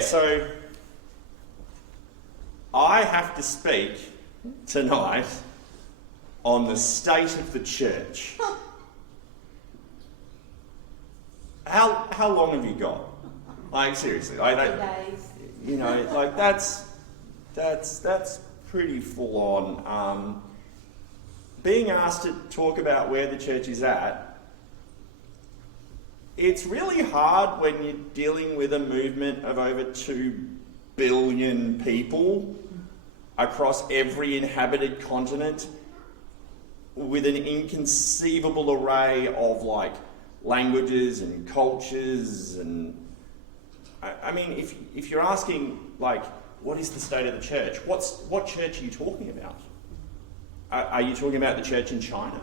so I have to speak tonight on the state of the church. How long have you got? Like, seriously, I don't. Days. You know, like that's pretty full on. Being asked to talk about where the church is at, it's really hard when you're dealing with a movement of over 2 billion people across every inhabited continent with an inconceivable array of like languages and cultures. And I mean, if you're asking like, what is the state of the church? What church are you talking about? Are you talking about the church in China,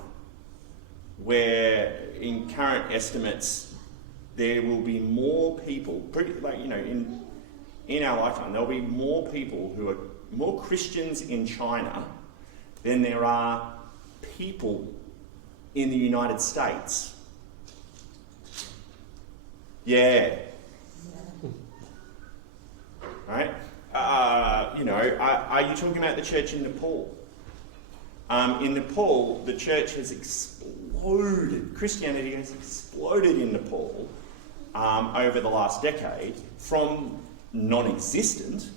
where in current estimates there will be more people, in our lifetime, there'll be more people who are more Christians in China than there are people in the United States? Yeah. Right? Are you talking about the church in Nepal? In Nepal, the church has exploded. Christianity has exploded in Nepal over the last decade, from non-existent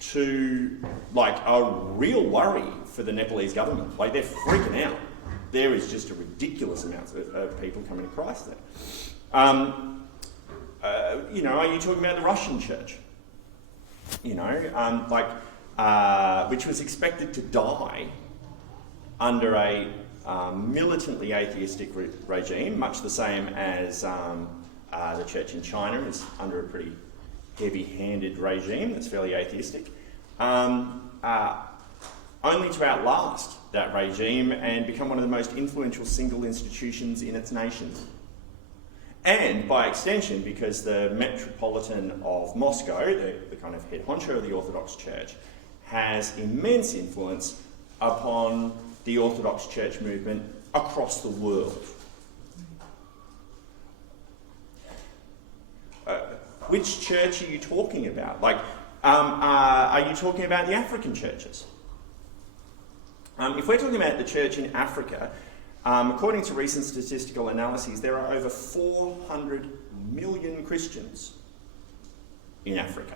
to like a real worry for the Nepalese government. Like, they're freaking out. There is just a ridiculous amount of people coming to Christ there. Are you talking about the Russian church? Which was expected to die under a militantly atheistic regime, much the same as the church in China is under a pretty heavy-handed regime that's fairly atheistic, only to outlast that regime and become one of the most influential single institutions in its nation. And by extension, because the Metropolitan of Moscow, the kind of head honcho of the Orthodox Church, has immense influence upon the Orthodox Church movement across the world. Which church are you talking about? Like, are you talking about the African churches? If we're talking about the church in Africa, according to recent statistical analyses, there are over 400 million Christians in Africa.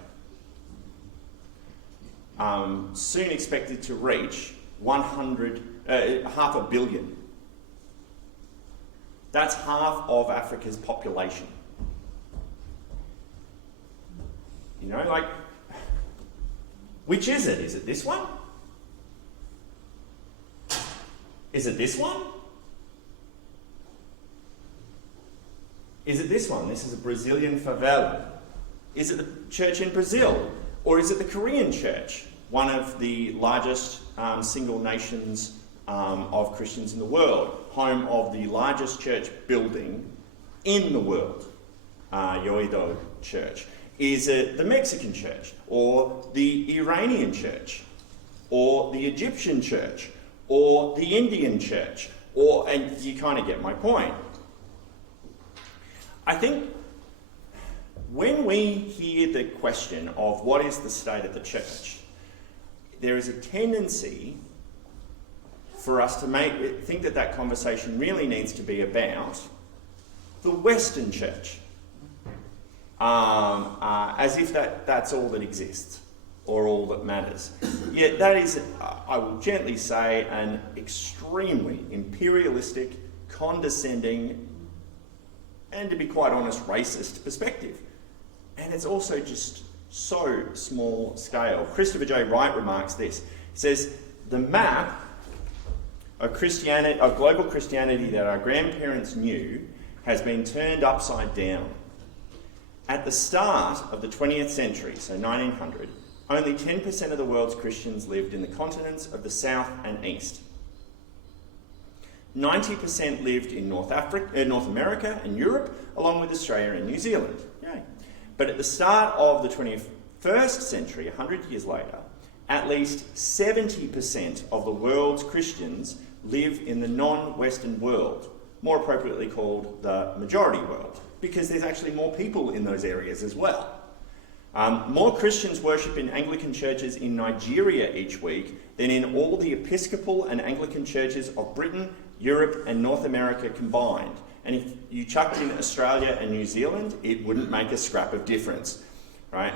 Soon expected to reach 500 million. That's half of Africa's population. Which is it? Is it this one? Is it this one? Is it this one? This is a Brazilian favela. Is it the church in Brazil? Or is it the Korean church, one of the largest single nations of Christians in the world, home of the largest church building in the world, Yoido Church? Is it the Mexican church, or the Iranian church, or the Egyptian church, or the Indian church? And you kind of get my point. I think when we hear the question of what is the state of the church, there is a tendency for us to think that conversation really needs to be about the Western church, as if that's all that exists or all that matters. Yet that is, I will gently say, an extremely imperialistic, condescending, and to be quite honest, racist perspective. And it's also just so small scale. Christopher J. Wright remarks this. He says, the map of global Christianity that our grandparents knew has been turned upside down. At the start of the 20th century, so 1900, only 10% of the world's Christians lived in the continents of the South and East. 90% lived in North America and Europe, along with Australia and New Zealand. Yay. But at the start of the 21st century, 100 years later, at least 70% of the world's Christians live in the non-Western world, more appropriately called the majority world, because there's actually more people in those areas as well. More Christians worship in Anglican churches in Nigeria each week than in all the Episcopal and Anglican churches of Britain, Europe and North America combined. And if you chucked in Australia and New Zealand, it wouldn't make a scrap of difference, right?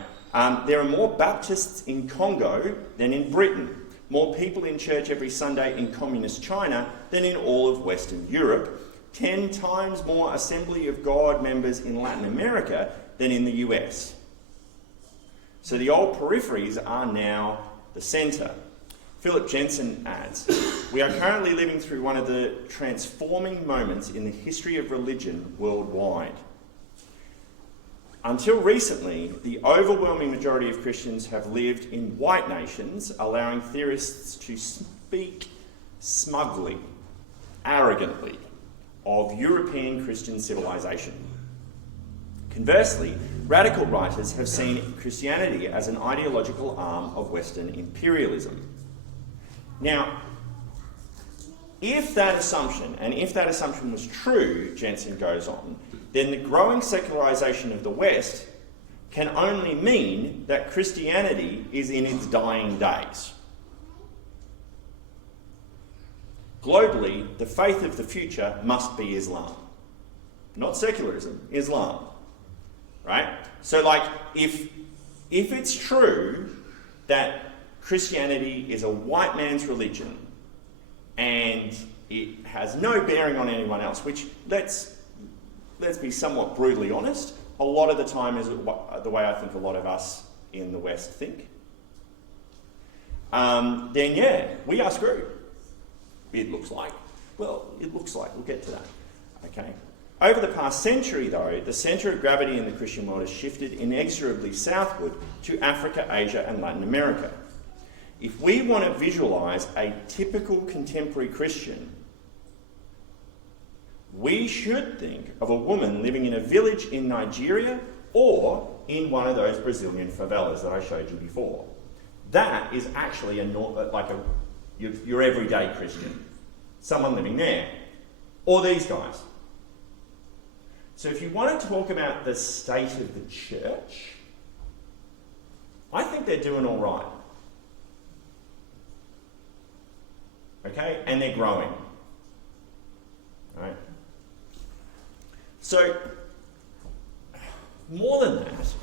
There are more Baptists in Congo than in Britain, more people in church every Sunday in communist China than in all of Western Europe, 10 times more Assembly of God members in Latin America than in the US. So the old peripheries are now the centre. Philip Jensen adds, "We are currently living through one of the transforming moments in the history of religion worldwide. Until recently, the overwhelming majority of Christians have lived in white nations, allowing theorists to speak smugly, arrogantly, of European Christian civilization. Conversely, radical writers have seen Christianity as an ideological arm of Western imperialism." Now, if that assumption was true, Jensen goes on, then the growing secularization of the West can only mean that Christianity is in its dying days. Globally, the faith of the future must be Islam. Not secularism, Islam. Right? So, if it's true that Christianity is a white man's religion and it has no bearing on anyone else, which, let's be somewhat brutally honest, a lot of the time is the way I think a lot of us in the West think, then yeah, we are screwed. It looks like. Well, it looks like. We'll get to that. Okay. Over the past century, though, the centre of gravity in the Christian world has shifted inexorably southward to Africa, Asia and Latin America. If we want to visualise a typical contemporary Christian, we should think of a woman living in a village in Nigeria or in one of those Brazilian favelas that I showed you before. That is actually your everyday Christian. Someone living there. Or these guys. So if you want to talk about the state of the church, I think they're doing all right. Okay? And they're growing. Right? So, more than that,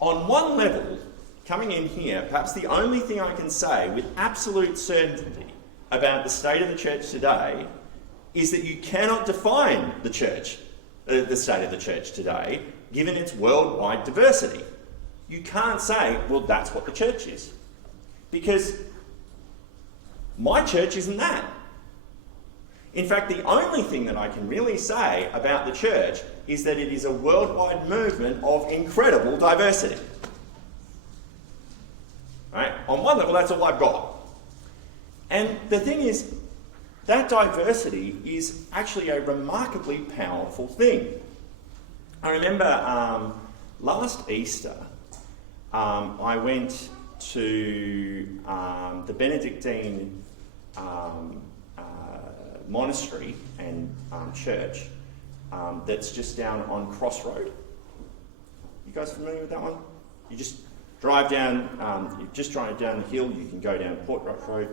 on one level, coming in here, perhaps the only thing I can say with absolute certainty about the state of the church today is that you cannot define the church, the state of the church today, given its worldwide diversity. You can't say, well, that's what the church is. Because my church isn't that. In fact, the only thing that I can really say about the church is that it is a worldwide movement of incredible diversity. Right? On one level, that's all I've got. And the thing is, that diversity is actually a remarkably powerful thing. I remember last Easter, I went to the Benedictine monastery and church that's just down on Crossroad. You guys familiar with that one? You just drive down, you just drive down the hill, you can go down Port Road,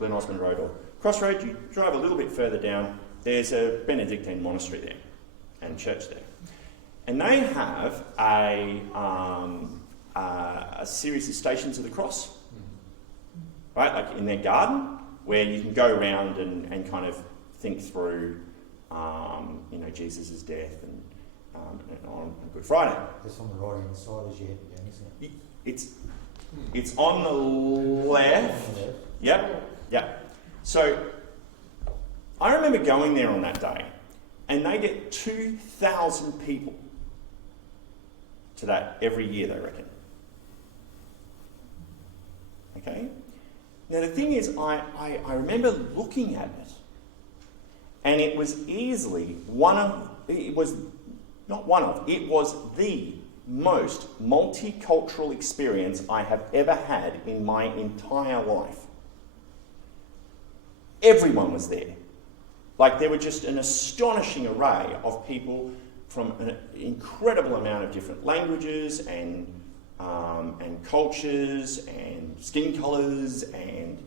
Glen Osmond Road or Crossroad, you drive a little bit further down, there's a Benedictine monastery there and church there. And they have a series of Stations of the Cross, right, like in their garden, where you can go around and kind of think through, Jesus' death and on Good Friday. It's on the right hand side as you head down, isn't it? It's on the left. Yep. So I remember going there on that day, and they get 2,000 people to that every year, they reckon. Okay? Now the thing is, I remember looking at it, and it was easily it was the most multicultural experience I have ever had in my entire life. Everyone was there. Like, there were just an astonishing array of people from an incredible amount of different languages and and cultures and skin colours and,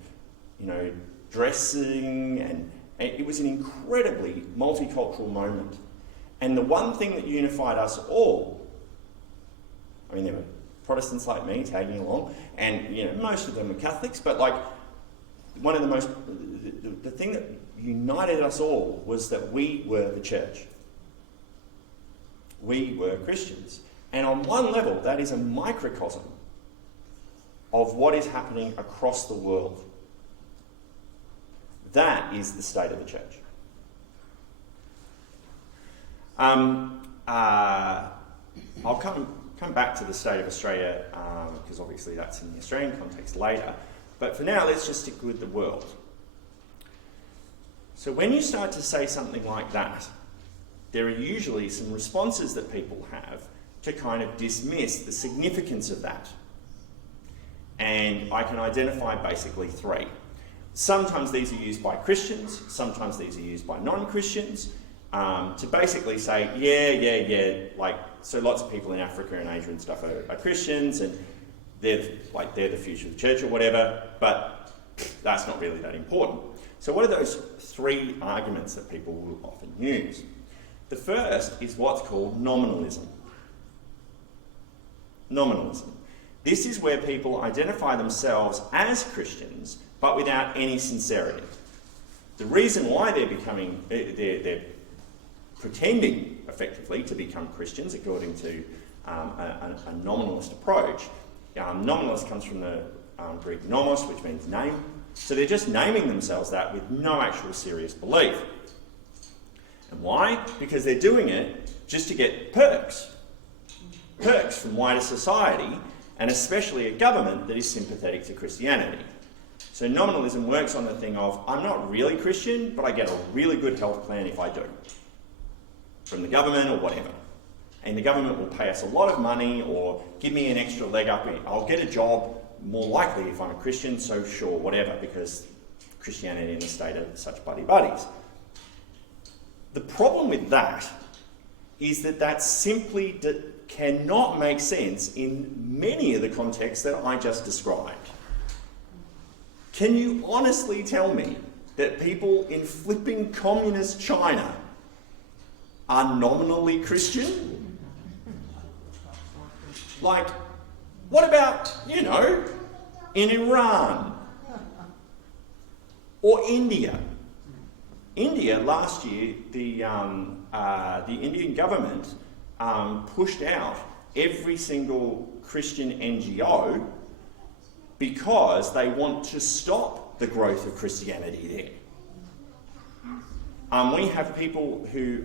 dressing, and it was an incredibly multicultural moment. And the one thing that unified us all, there were Protestants like me tagging along, and most of them were Catholics, but one of the thing that united us all was that we were the church. We were Christians. And on one level, that is a microcosm of what is happening across the world. That is the state of the church. I'll come back to the state of Australia, because obviously that's in the Australian context later. But for now, let's just stick with the world. So when you start to say something like that, there are usually some responses that people have to kind of dismiss the significance of that. And I can identify basically three. Sometimes these are used by Christians, sometimes these are used by non-Christians, to basically say, so lots of people in Africa and Asia and stuff are Christians, and they're the future of the church or whatever, but that's not really that important. So what are those three arguments that people will often use? The first is what's called nominalism. Nominalism. This is where people identify themselves as Christians, but without any sincerity. The reason why they're pretending effectively to become Christians, according to a nominalist approach. Nominalist comes from the Greek nomos, which means name. So they're just naming themselves that with no actual serious belief. And why? Because they're doing it just to get perks. Perks from wider society, and especially a government that is sympathetic to Christianity. So nominalism works on the thing of, I'm not really Christian, but I get a really good health plan if I do. From the government or whatever. And the government will pay us a lot of money or give me an extra leg up. I'll get a job more likely if I'm a Christian, so sure, whatever, because Christianity and the state are such buddy-buddies. The problem with that is that simply cannot make sense in many of the contexts that I just described. Can you honestly tell me that people in flipping communist China are nominally Christian? What about, in Iran? Or India? India, last year, the Indian government pushed out every single Christian NGO because they want to stop the growth of Christianity there. We have people who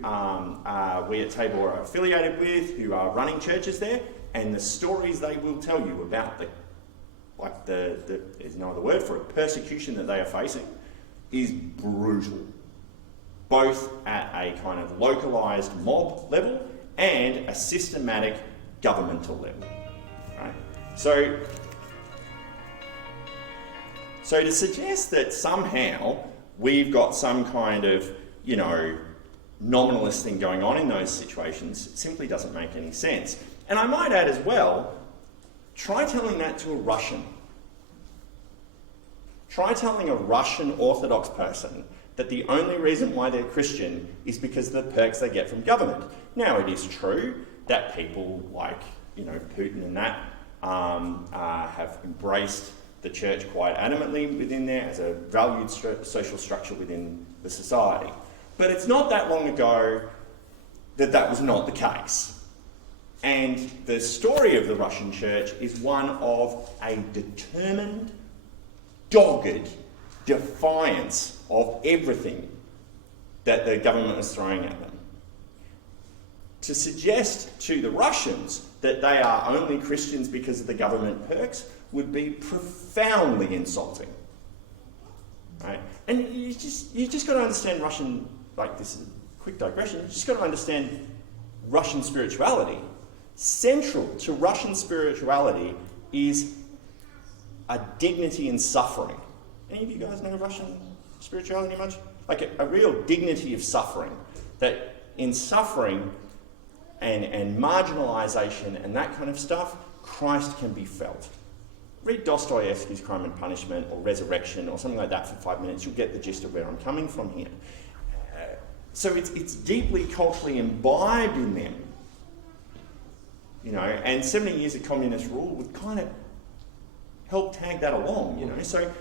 we at Tabor are affiliated with, who are running churches there, and the stories they will tell you about there's no other word for it, persecution that they are facing is brutal. Both at a kind of localised mob level and a systematic governmental level. Right? So to suggest that somehow we've got some kind of, nominalist thing going on in those situations simply doesn't make any sense. And I might add as well, try telling that to a Russian. Try telling a Russian Orthodox person that the only reason why they're Christian is because of the perks they get from government. Now, it is true that people like, Putin and that have embraced the church quite adamantly within there as a valued social structure within the society. But it's not that long ago that was not the case. And the story of the Russian church is one of a determined, dogged defiance of everything that the government was throwing at them. To suggest to the Russians that they are only Christians because of the government perks would be profoundly insulting. Right? And you just got to understand Russian, this is a quick digression, you just got to understand Russian spirituality. Central to Russian spirituality is a dignity in suffering. Any of you guys know Russian spirituality much? A real dignity of suffering. That in suffering and marginalisation and that kind of stuff, Christ can be felt. Read Dostoevsky's Crime and Punishment or Resurrection or something like that for 5 minutes. You'll get the gist of where I'm coming from here. So it's deeply culturally imbibed in them. And 70 years of communist rule would kind of help tag that along, So,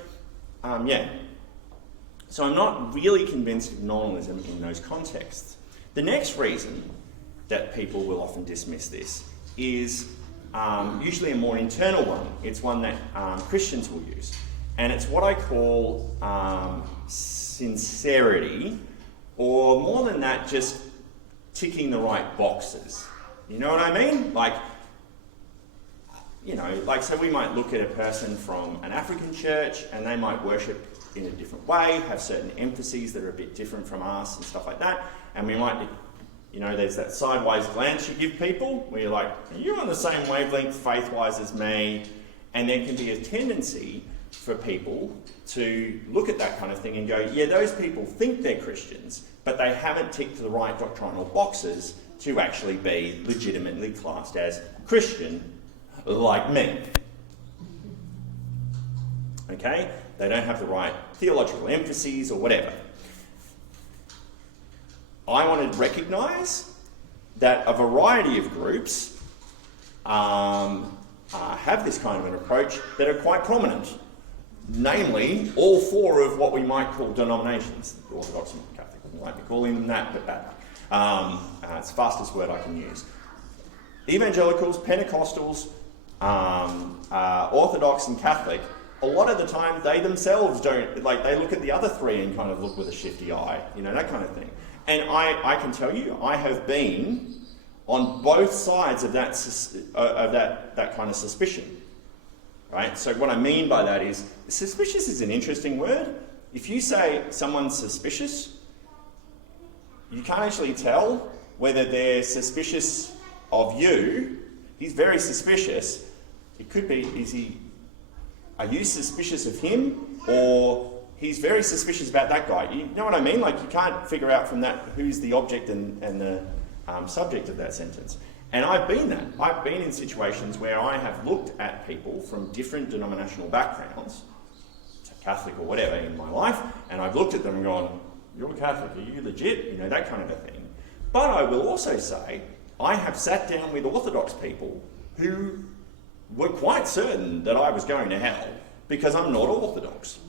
So I'm not really convinced of nominalism in those contexts. The next reason that people will often dismiss this is usually a more internal one. It's one that Christians will use. And it's what I call sincerity, or more than that, just ticking the right boxes. You know what I mean? So we might look at a person from an African church and they might worship in a different way, have certain emphases that are a bit different from us and stuff like that. And we might, there's that sideways glance you give people where you're like, are you on the same wavelength faith-wise as me? And there can be a tendency for people to look at that kind of thing and go, yeah, those people think they're Christians, but they haven't ticked the right doctrinal boxes to actually be legitimately classed as Christian, like me. Okay? They don't have the right theological emphases or whatever. I want to recognise that a variety of groups have this kind of an approach that are quite prominent. Namely, all four of what we might call denominations. Orthodox and Catholic. We might be calling them that, but badly. It's the fastest word I can use. Evangelicals, Pentecostals, Orthodox and Catholic, a lot of the time they themselves don't, they look at the other three and kind of look with a shifty eye, that kind of thing. And I can tell you, I have been on both sides of that kind of suspicion. Right? So what I mean by that is, suspicious is an interesting word. If you say someone's suspicious, you can't actually tell whether they're suspicious of you. He's very suspicious. It could be, are you suspicious of him? Or he's very suspicious about that guy. You know what I mean? You can't figure out from that who's the object and the subject of that sentence. And I've been that. I've been in situations where I have looked at people from different denominational backgrounds, Catholic or whatever, in my life, and I've looked at them and gone, you're Catholic, are you legit? That kind of a thing. But I will also say, I have sat down with Orthodox people who were quite certain that I was going to hell because I'm not Orthodox.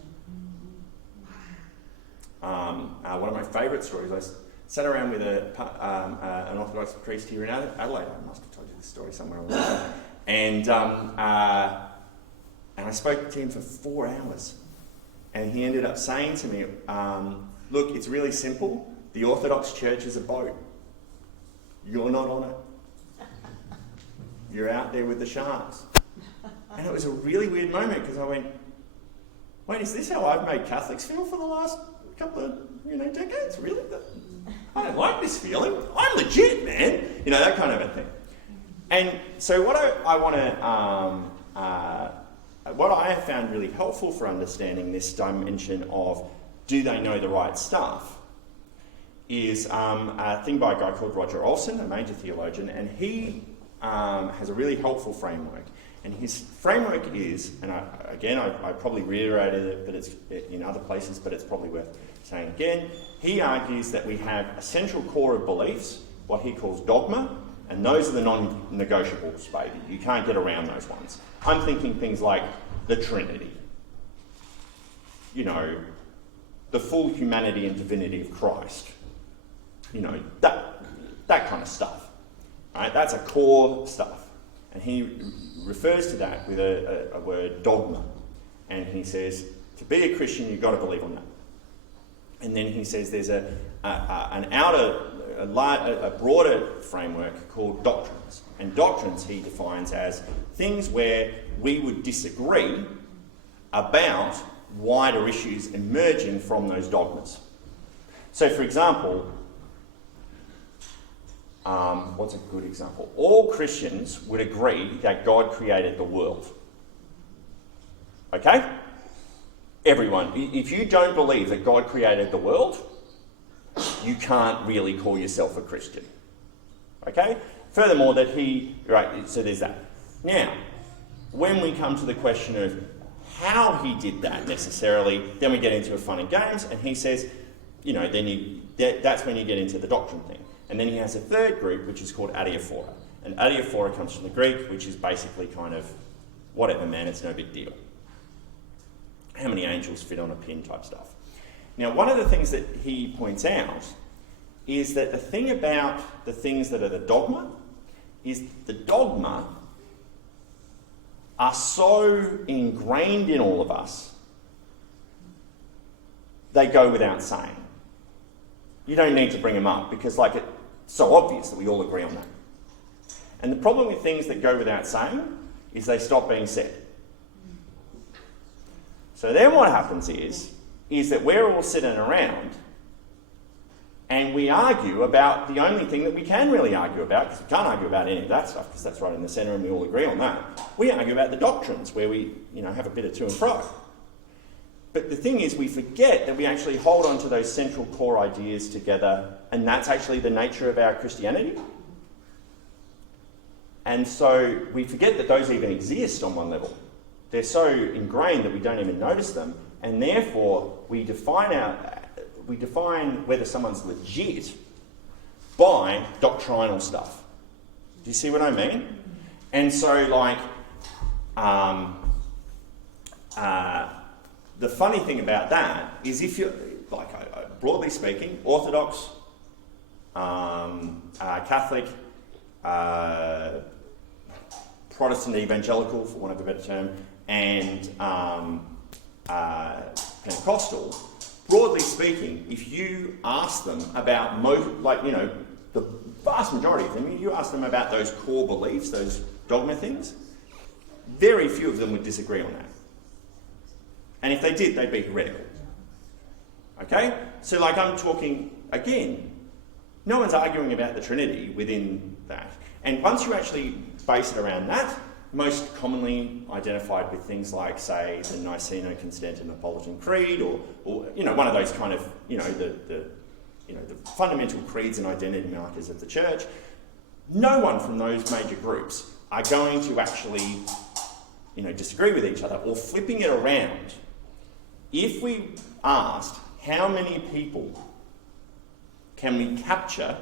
One of my favourite stories, I sat around with an Orthodox priest here in Adelaide. I must have told you this story somewhere along the way. And I spoke to him for 4 hours. And he ended up saying to me, look, it's really simple. The Orthodox Church is a boat. You're not on it. You're out there with the sharks. And it was a really weird moment because I went, wait, is this how I've made Catholics feel for the last couple of decades? Really? I don't like this feeling. I'm legit, man. That kind of a thing. And so what I want to, what I have found really helpful for understanding this dimension of do they know the right stuff is a thing by a guy called Roger Olson, a major theologian, and he has a really helpful framework. And his framework is, and I probably reiterated it, but it's in other places, but it's probably worth saying again. He argues that we have a central core of beliefs, what he calls dogma, and those are the non-negotiables, baby. You can't get around those ones. I'm thinking things like the Trinity, the full humanity and divinity of Christ, that kind of stuff. Right? That's a core stuff. And he refers to that with a word, dogma. And he says, to be a Christian, you've got to believe on that. And then he says there's a broader framework called doctrines. And doctrines he defines as things where we would disagree about wider issues emerging from those dogmas. So, for example, what's a good example? All Christians would agree that God created the world. Okay? Everyone. If you don't believe that God created the world, you can't really call yourself a Christian. Okay? Furthermore, so there's that. Now, When we come to the question of how he did that necessarily, then we get into a fun and games, and he says, that's when you get into the doctrine thing. And then he has a third group, which is called adiaphora. And adiaphora comes from the Greek, which is basically kind of, whatever, man, it's no big deal. How many angels fit on a pin type stuff. Now, one of the things that he points out is that the thing about the things that are the dogma is the dogma are so ingrained in all of us, they go without saying. You don't need to bring them up because it's so obvious that we all agree on that. And the problem with things that go without saying is they stop being said. So then what happens is that we're all sitting around and we argue about the only thing that we can really argue about, because we can't argue about any of that stuff because that's right in the centre and we all agree on that. We argue about the doctrines where we, have a bit of to and fro. But the thing is, we forget that we actually hold on to those central core ideas together, and that's actually the nature of our Christianity. And so we forget that those even exist on one level. They're so ingrained that we don't even notice them, and therefore we define whether someone's legit by doctrinal stuff. Do you see what I mean? And so, the funny thing about that is if you're, broadly speaking, Orthodox, Catholic, Protestant evangelical, for want of a better term, and Pentecostal, broadly speaking, if you ask them about, the vast majority of them, you ask them about those core beliefs, those dogma things, very few of them would disagree on that. And if they did, they'd be heretical. Okay? So I'm talking, again, no one's arguing about the Trinity within that. And once you actually base it around that, most commonly identified with things like, say, the Niceno-Constantinopolitan Creed, or one of those kind of, the fundamental creeds and identity markers of the church, no one from those major groups are going to actually, disagree with each other. Or flipping it around, if we asked how many people can we capture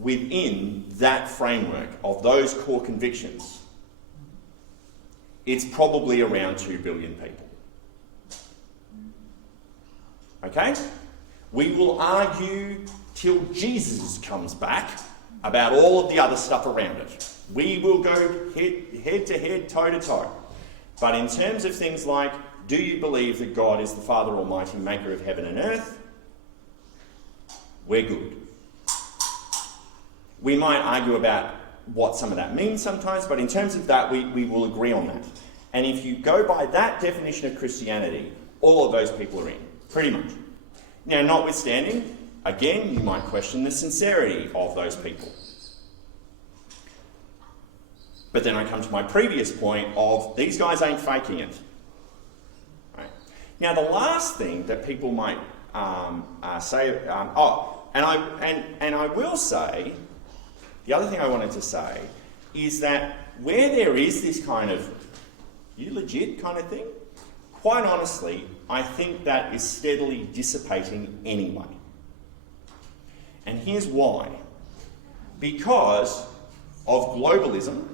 within that framework of those core convictions, it's probably around 2 billion people. Okay? We will argue till Jesus comes back about all of the other stuff around it. We will go head to head, toe to toe. But in terms of things like, do you believe that God is the Father Almighty, maker of heaven and earth? We're good. We might argue about what some of that means sometimes, but in terms of that, we will agree on that. And if you go by that definition of Christianity, all of those people are in, pretty much. Now, notwithstanding, again, you might question the sincerity of those people. But then I come to my previous point of these guys ain't faking it. Right? Now, the last thing that people might say, and I will say, the other thing I wanted to say is that where there is this kind of, you legit kind of thing, quite honestly, I think that is steadily dissipating anyway. And here's why. Because of globalism,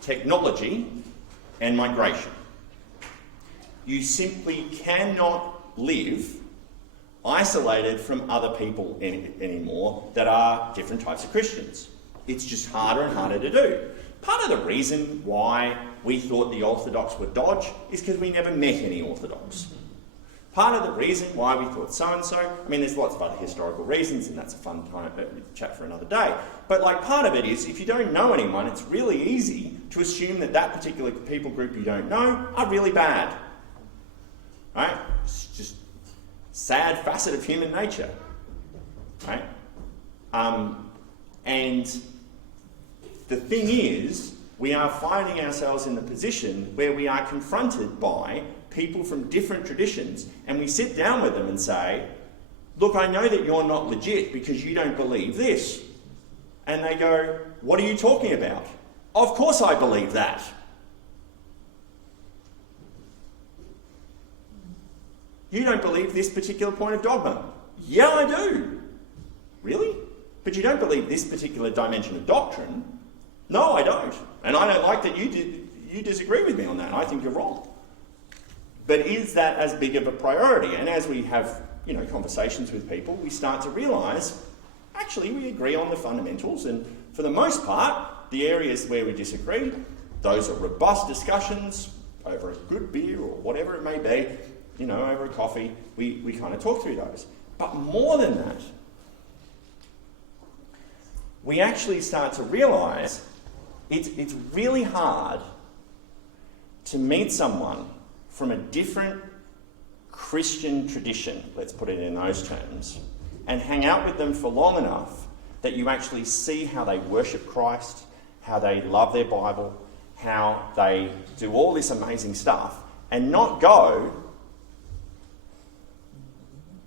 technology, and migration. You simply cannot live isolated from other people anymore that are different types of Christians. It's just harder and harder to do. Part of the reason why we thought the Orthodox were dodge is because we never met any Orthodox. Part of the reason why we thought so-and-so, there's lots of other historical reasons, and that's a fun time chat for another day. But part of it is, if you don't know anyone, it's really easy to assume that that particular people group you don't know are really bad. Right? It's just sad facet of human nature. Right? And the thing is, we are finding ourselves in the position where we are confronted by people from different traditions, and we sit down with them and say, look, I know that you're not legit because you don't believe this. And they go, what are you talking about? Of course I believe that. You don't believe this particular point of dogma. Yeah, I do. Really? But you don't believe this particular dimension of doctrine? No, I don't. And I don't like that you disagree with me on that. I think you're wrong. But is that as big of a priority? And as we have, conversations with people, we start to realise, actually, we agree on the fundamentals, and for the most part, the areas where we disagree, those are robust discussions over a good beer or whatever it may be, over a coffee. We kind of talk through those. But more than that, we actually start to realise it's really hard to meet someone from a different Christian tradition, let's put it in those terms, and hang out with them for long enough that you actually see how they worship Christ, how they love their Bible, how they do all this amazing stuff, and not go,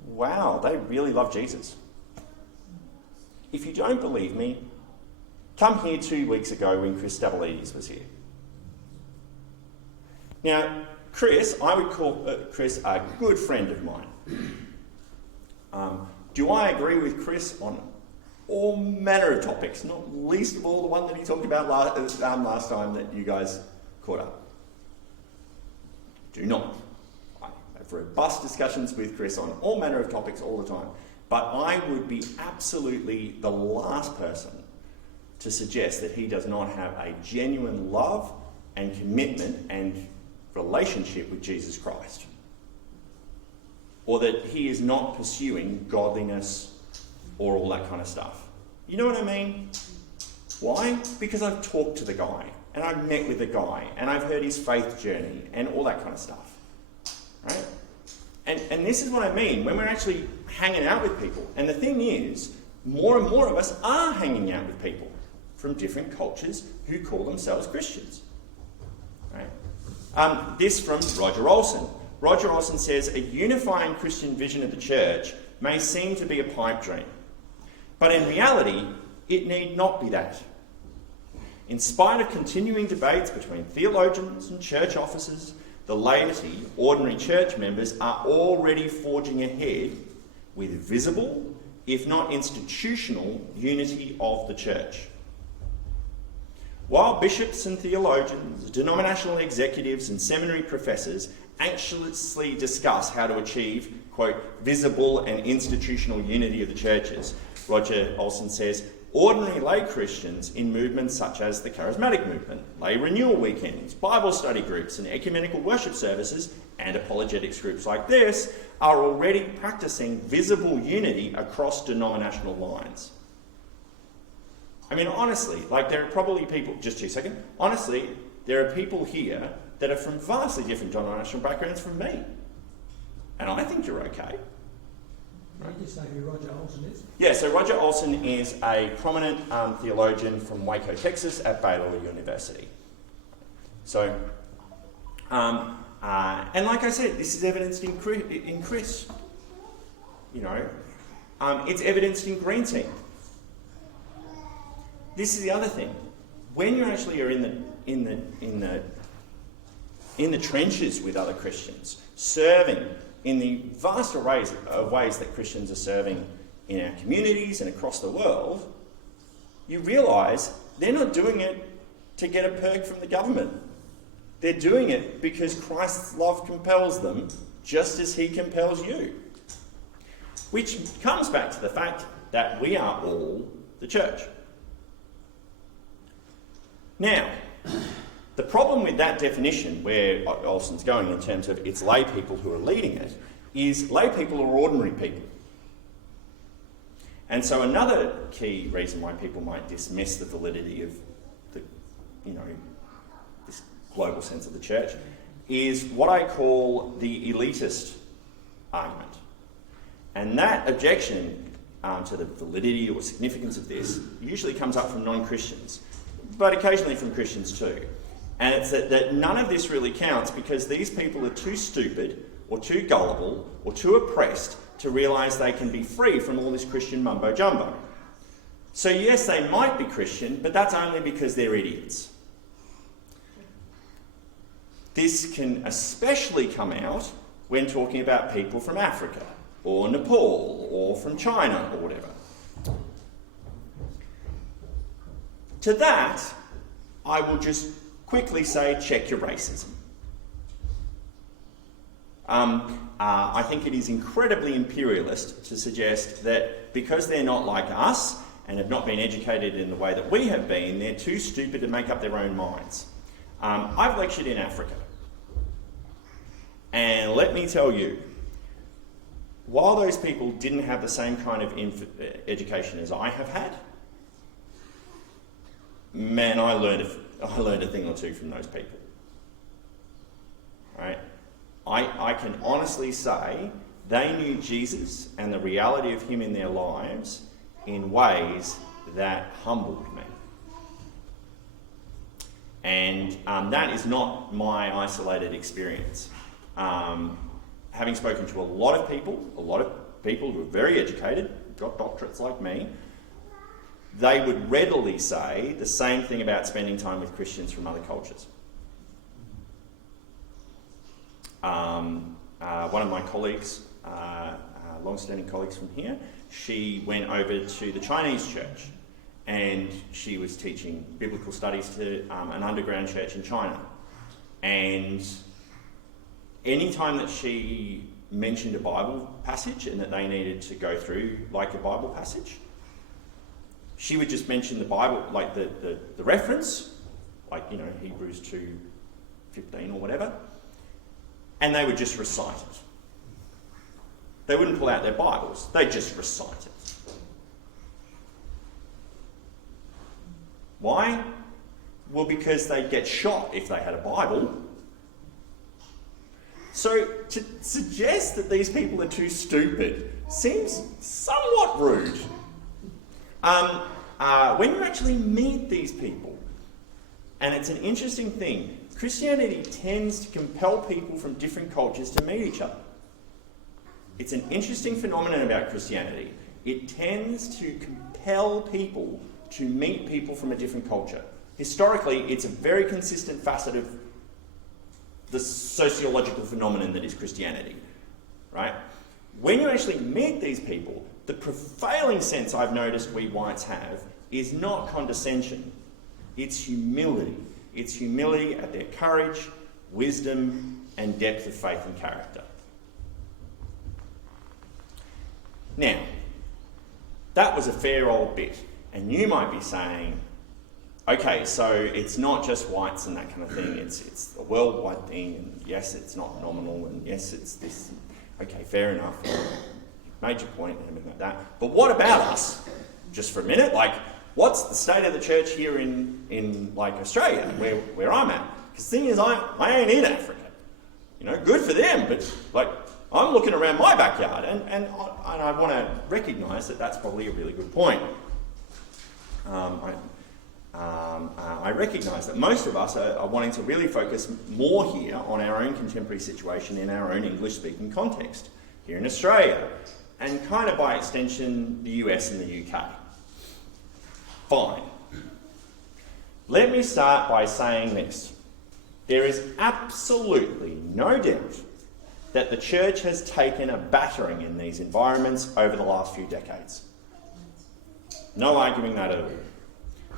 wow, they really love Jesus. If you don't believe me, come here 2 weeks ago when Chris Stavridis was here. Now, Chris, I would call Chris a good friend of mine. Do I agree with Chris on all manner of topics, not least of all the one that he talked about last time that you guys caught up? Do not. I have robust discussions with Chris on all manner of topics all the time. But I would be absolutely the last person to suggest that he does not have a genuine love and commitment and relationship with Jesus Christ. Or that he is not pursuing godliness or all that kind of stuff. You know what I mean? Why? Because I've talked to the guy, and I've met with the guy, and I've heard his faith journey, and all that kind of stuff. Right? And this is what I mean when we're actually hanging out with people. And the thing is, more and more of us are hanging out with people from different cultures who call themselves Christians. Right? This from Roger Olson. Roger Olson says, a unifying Christian vision of the church may seem to be a pipe dream, but in reality, it need not be that. In spite of continuing debates between theologians and church officers, the laity, ordinary church members, are already forging ahead with visible, if not institutional, unity of the church. While bishops and theologians, denominational executives and seminary professors anxiously discuss how to achieve, quote, visible and institutional unity of the churches, Roger Olson says, ordinary lay Christians in movements such as the charismatic movement, lay renewal weekends, Bible study groups and ecumenical worship services, and apologetics groups like this are already practicing visible unity across denominational lines. I mean, honestly, there are probably people, just 2 seconds, honestly, there are people here that are from vastly different denominational backgrounds from me. And I think you're okay. Right, you say who Roger Olson is? Yeah, so Roger Olson is a prominent theologian from Waco, Texas at Baylor University. So, and like I said, this is evidenced in Chris. It's evidenced in Green Team. This is the other thing. When you actually are in the trenches with other Christians, serving in the vast arrays of ways that Christians are serving in our communities and across the world, you realise they're not doing it to get a perk from the government. They're doing it because Christ's love compels them, just as he compels you. Which comes back to the fact that we are all the church. Now, the problem with that definition, where Olson's going in terms of it's lay people who are leading it, is lay people are ordinary people. And so another key reason why people might dismiss the validity of this global sense of the church is what I call the elitist argument. And that objection to the validity or significance of this usually comes up from non-Christians, but occasionally from Christians too. And it's that none of this really counts because these people are too stupid or too gullible or too oppressed to realise they can be free from all this Christian mumbo-jumbo. So yes, they might be Christian, but that's only because they're idiots. This can especially come out when talking about people from Africa, or Nepal, or from China, or whatever. To that, I will just quickly say, check your racism. I think it is incredibly imperialist to suggest that because they're not like us and have not been educated in the way that we have been, they're too stupid to make up their own minds. I've lectured in Africa. And let me tell you, while those people didn't have the same kind of education as I have had, man, I learned a thing or two from those people. Right? I can honestly say they knew Jesus and the reality of him in their lives in ways that humbled me. And that is not my isolated experience. Having spoken to a lot of people who are very educated, got doctorates like me, they would readily say the same thing about spending time with Christians from other cultures. One of my colleagues, long-standing colleagues from here, she went over to the Chinese church and she was teaching biblical studies to an underground church in China. And any time that she mentioned a Bible passage and that they needed to go through like a Bible passage, she would just mention the Bible, like the reference, like, you know, Hebrews 2:15 or whatever, and they would just recite it. They wouldn't pull out their Bibles, they'd just recite it. Why? Well, because they'd get shot if they had a Bible. So to suggest that these people are too stupid seems somewhat rude. When you actually meet these people, and it's an interesting thing, Christianity tends to compel people from different cultures to meet each other. It's an interesting phenomenon about Christianity. It tends to compel people to meet people from a different culture. Historically, it's a very consistent facet of the sociological phenomenon that is Christianity, right? When you actually meet these people, the prevailing sense I've noticed we whites have is not condescension, it's humility. It's humility at their courage, wisdom, and depth of faith and character. Now, that was a fair old bit, and you might be saying, okay, so it's not just whites and that kind of thing, it's a worldwide thing, and yes, it's not nominal, and yes, it's this. Okay, fair enough. Made your point and everything like that. But what about us? Just for a minute, like, what's the state of the church here in like Australia, where I'm at? Because the thing is, I ain't in Africa. You know, good for them, but like, I'm looking around my backyard, and I want to recognise that that's probably a really good point. I recognise that most of us are wanting to really focus more here on our own contemporary situation in our own English-speaking context, here in Australia, and kind of by extension, the US and the UK. Fine. Let me start by saying this. There is absolutely no doubt that the church has taken a battering in these environments over the last few decades. No arguing that at all.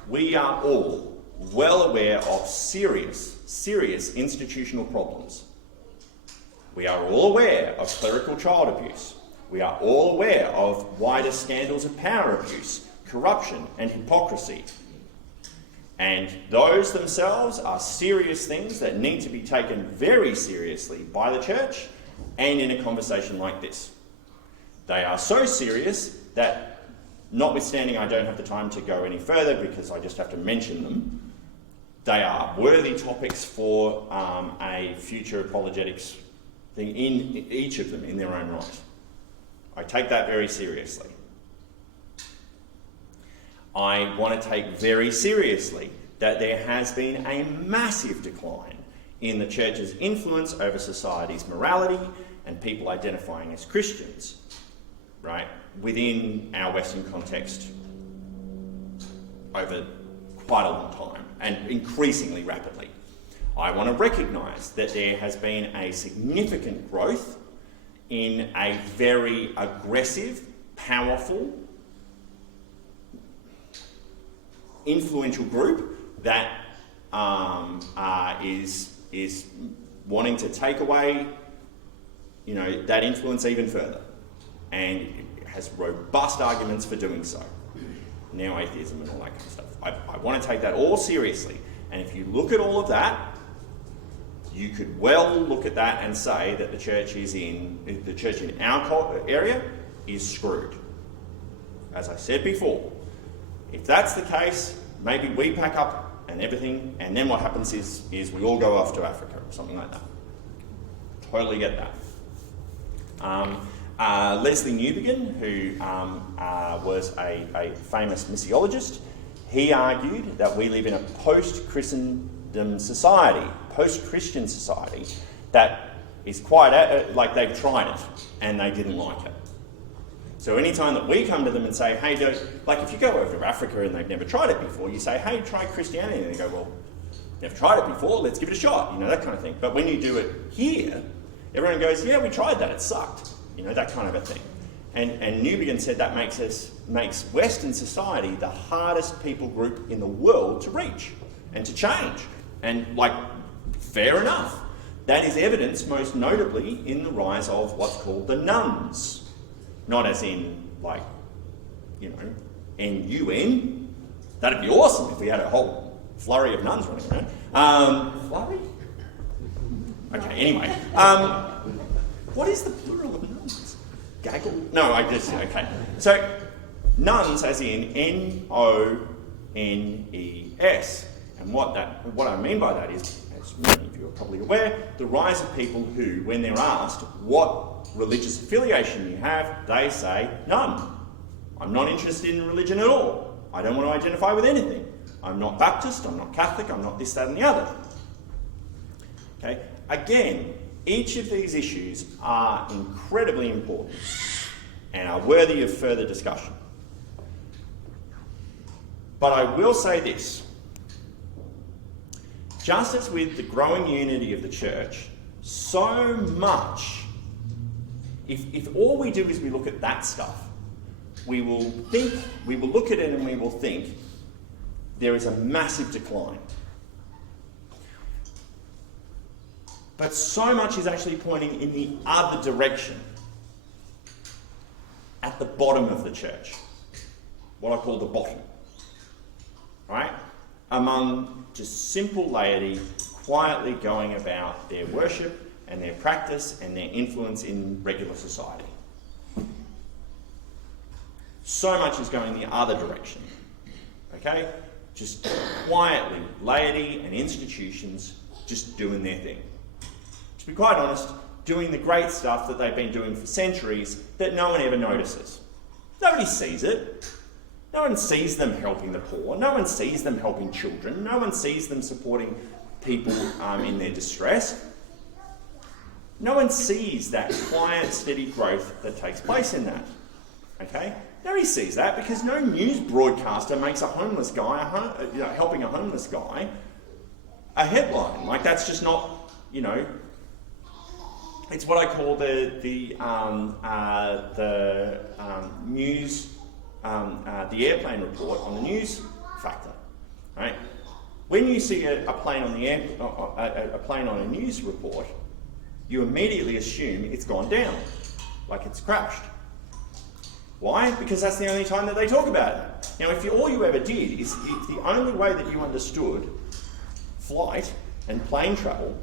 We are all well aware of serious institutional problems. We are all aware of clerical child abuse. We are all aware of wider scandals of power abuse, corruption and hypocrisy. And those themselves are serious things that need to be taken very seriously by the church and in a conversation like this. They are so serious that, notwithstanding I don't have the time to go any further because I just have to mention them, they are worthy topics for a future apologetics thing in each of them in their own right. I take that very seriously. I want to take very seriously that there has been a massive decline in the church's influence over society's morality and people identifying as Christians, right, within our Western context over quite a long time, and increasingly rapidly. I want to recognise that there has been a significant growth in a very aggressive, powerful, influential group that is wanting to take away, that influence even further, and it has robust arguments for doing so. Now atheism and all that kind of stuff. I want to take that all seriously, and if you look at all of that, you could well look at that and say that the church in our area is screwed. As I said before, if that's the case, maybe we pack up and everything, and then what happens is we all go off to Africa or something like that. Totally get that. Leslie Newbigin, who was a famous missiologist, he argued that we live in a post-Christian society that is quite like they've tried it and they didn't like it. So anytime that we come to them and say, hey, like if you go over to Africa and they've never tried it before, you say, hey, try Christianity. And they go, well, never tried it before, let's give it a shot, that kind of thing. But when you do it here, everyone goes, yeah, we tried that, it sucked, that kind of a thing. And Newbigin said that makes Western society the hardest people group in the world to reach and to change. And fair enough. That is evidenced most notably in the rise of what's called the nuns. Not as in, N-U-N. That'd be awesome if we had a whole flurry of nuns running around. Flurry? Okay, anyway. What is the plural of nuns? Gaggle? No, okay. So, nuns as in N-O-N-E-S. And what I mean by that is, as many of you are probably aware, the rise of people who, when they're asked what religious affiliation you have, they say, none. I'm not interested in religion at all. I don't want to identify with anything. I'm not Baptist, I'm not Catholic, I'm not this, that and the other. Okay? Again, each of these issues are incredibly important and are worthy of further discussion. But I will say this. Just as with the growing unity of the church, so much, if all we do is we look at that stuff, we will look at it and we will think there is a massive decline. But so much is actually pointing in the other direction, at the bottom of the church, what I call the bottom, right? Among just simple laity, quietly going about their worship and their practice and their influence in regular society. So much is going the other direction, okay? Just quietly, laity and institutions just doing their thing. To be quite honest, doing the great stuff that they've been doing for centuries that no one ever notices. Nobody sees it. No one sees them helping the poor. No one sees them helping children. No one sees them supporting people in their distress. No one sees that quiet, steady growth that takes place in that. Okay? Nobody sees that because no news broadcaster makes a homeless guy, helping a homeless guy, a headline. That's just not, It's what I call the news, the airplane report on the news factor, right? When you see a plane on a plane on a news report, you immediately assume it's gone down, like it's crashed. Why? Because that's the only time that they talk about it. Now, if all you ever did is, if the only way that you understood flight and plane travel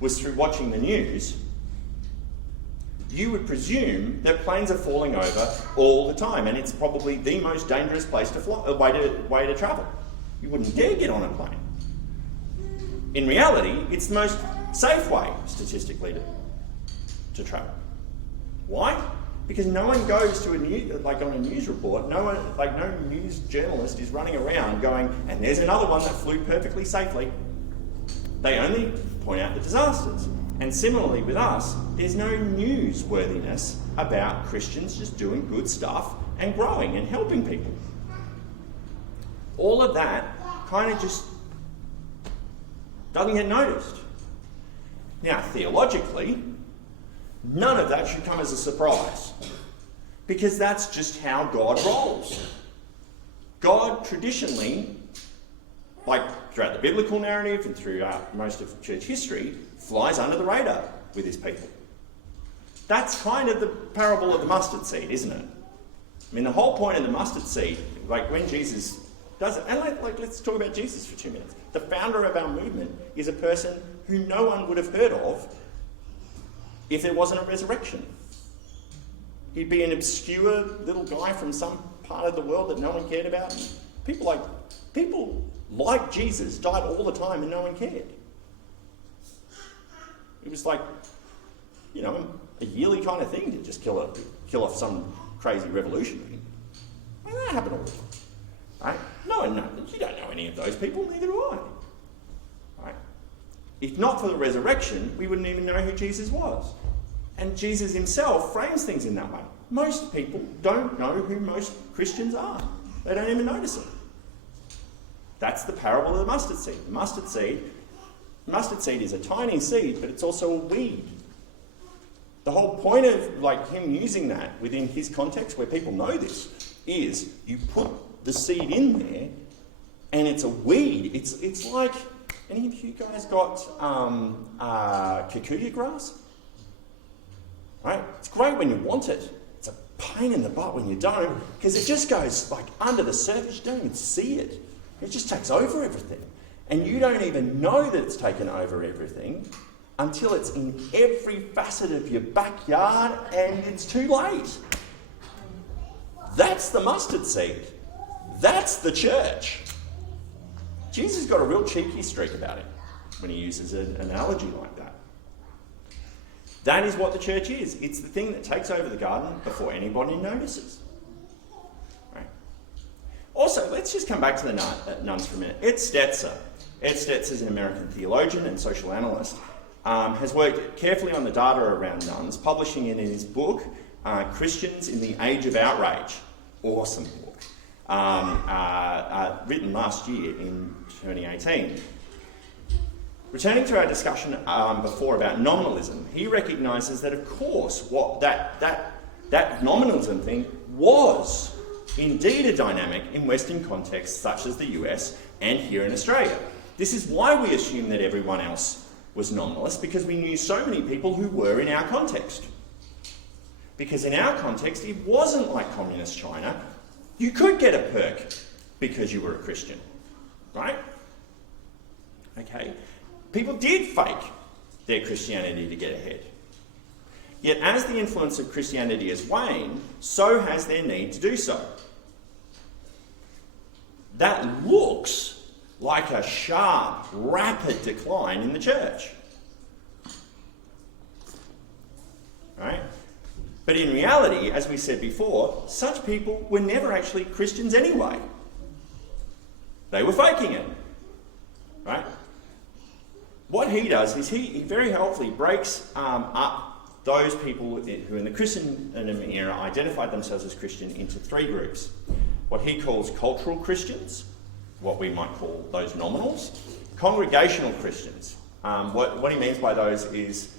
was through watching the news, you would presume that planes are falling over all the time, and it's probably the most dangerous place to fly, way to travel. You wouldn't dare get on a plane. In reality, it's the most safe way, statistically, to travel. Why? Because no one goes to on a news report, no news journalist is running around going, and there's another one that flew perfectly safely. They only point out the disasters. And similarly with us, there's no newsworthiness about Christians just doing good stuff and growing and helping people. All of that kind of just Doesn't get noticed. Now, theologically, none of that should come as a surprise, because that's just how God rolls. God traditionally, like throughout the biblical narrative and throughout most of church history, flies under the radar with his people. That's kind of the parable of the mustard seed, isn't it? I mean, the whole point of the mustard seed, like when Jesus does it, and let's talk about Jesus for 2 minutes. The founder of our movement is a person who no one would have heard of if there wasn't a resurrection. He'd be an obscure little guy from some part of the world that no one cared about. People like Jesus died all the time and no one cared. It was like, a yearly kind of thing to just kill off some crazy revolutionary. I mean, that happened all the time. Right? No, you don't know any of those people, neither do I. Right? If not for the resurrection, we wouldn't even know who Jesus was. And Jesus himself frames things in that way. Most people don't know who most Christians are. They don't even notice it. That's the parable of the mustard seed. The mustard seed is a tiny seed, but it's also a weed. The whole point of him using that within his context, where people know this, is you put the seed in there, and it's a weed. It's like, any of you guys got kikuyu grass? Right? It's great when you want it. It's a pain in the butt when you don't, because it just goes under the surface. You don't even see it. It just takes over everything. And you don't even know that it's taken over everything until it's in every facet of your backyard and it's too late. That's the mustard seed. That's the church. Jesus got a real cheeky streak about it when he uses an analogy like that. That is what the church is. It's the thing that takes over the garden before anybody notices. Right? Also, let's just come back to the nuns for a minute. Ed Stetzer is an American theologian and social analyst, has worked carefully on the data around nuns, publishing it in his book, Christians in the Age of Outrage. Awesome book. Written last year in 2018. Returning to our discussion before about nominalism, he recognises that, of course, what that nominalism thing was indeed a dynamic in Western contexts such as the US and here in Australia. This is why we assume that everyone else was nominalist, because we knew so many people who were in our context. Because in our context, it wasn't like communist China. You could get a perk because you were a Christian, right? Okay. People did fake their Christianity to get ahead. Yet as the influence of Christianity has waned, so has their need to do so. That looks like a sharp, rapid decline in the church. Right? But in reality, as we said before, such people were never actually Christians anyway. They were faking it. Right? What he does is he very helpfully breaks up those people who in the Christendom era identified themselves as Christian into three groups. What he calls cultural Christians, what we might call those nominals, congregational Christians. What he means by those is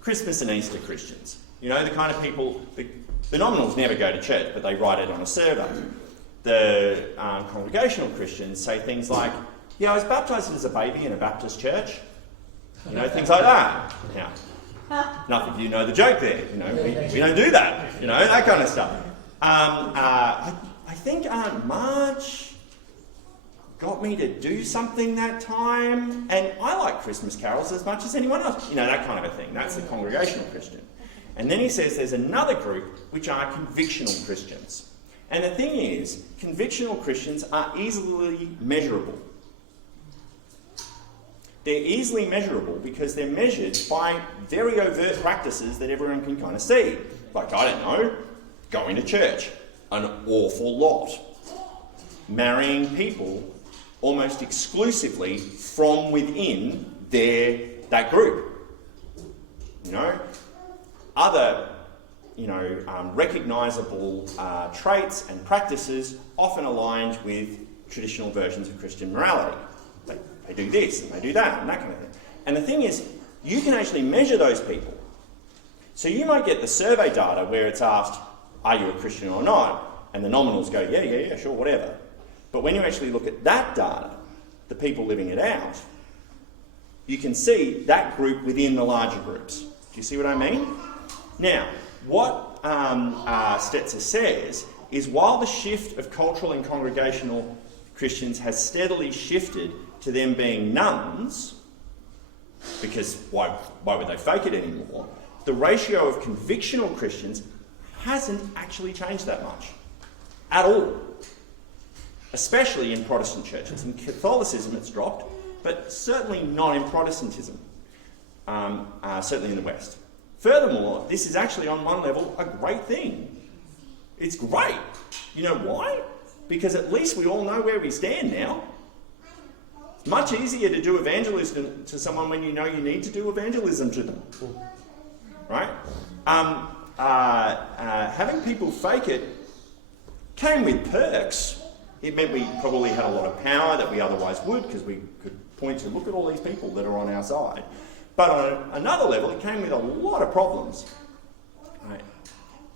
Christmas and Easter Christians. You know, the kind of people, the nominals never go to church, but they write it on a survey. The congregational Christians say things like, yeah, I was baptised as a baby in a Baptist church. You know, things like that. Now, nothing of you know the joke there. You know, we don't do that. You know, that kind of stuff. I think Aunt Marge got me to do something that time, and I like Christmas carols as much as anyone else. You know, that kind of a thing. That's the congregational Christian. And then he says there's another group which are convictional Christians. And the thing is, convictional Christians are easily measurable. They're easily measurable because they're measured by very overt practices that everyone can kind of see. Like, I don't know, going to church an awful lot. Marrying people almost exclusively from within that group. You know? Other, recognisable traits and practices often aligned with traditional versions of Christian morality. they do this and they do that and that kind of thing. And the thing is, you can actually measure those people. So you might get the survey data where it's asked, are you a Christian or not? And the nominals go, yeah, sure, whatever. But when you actually look at that data, the people living it out, you can see that group within the larger groups. Do you see what I mean? Now, what Stetzer says is while the shift of cultural and congregational Christians has steadily shifted to them being nuns, because why would they fake it anymore, the ratio of convictional Christians hasn't actually changed that much at all, especially in Protestant churches. In Catholicism it's dropped, but certainly not in Protestantism, certainly in the West. Furthermore, this is actually on one level a great thing. It's great. You know why? Because at least we all know where we stand now. It's much easier to do evangelism to someone when you know you need to do evangelism to them. Right? Having people fake it came with perks. It meant we probably had a lot of power that we otherwise would, because we could point to, look at all these people that are on our side. But on another level, it came with a lot of problems. Right.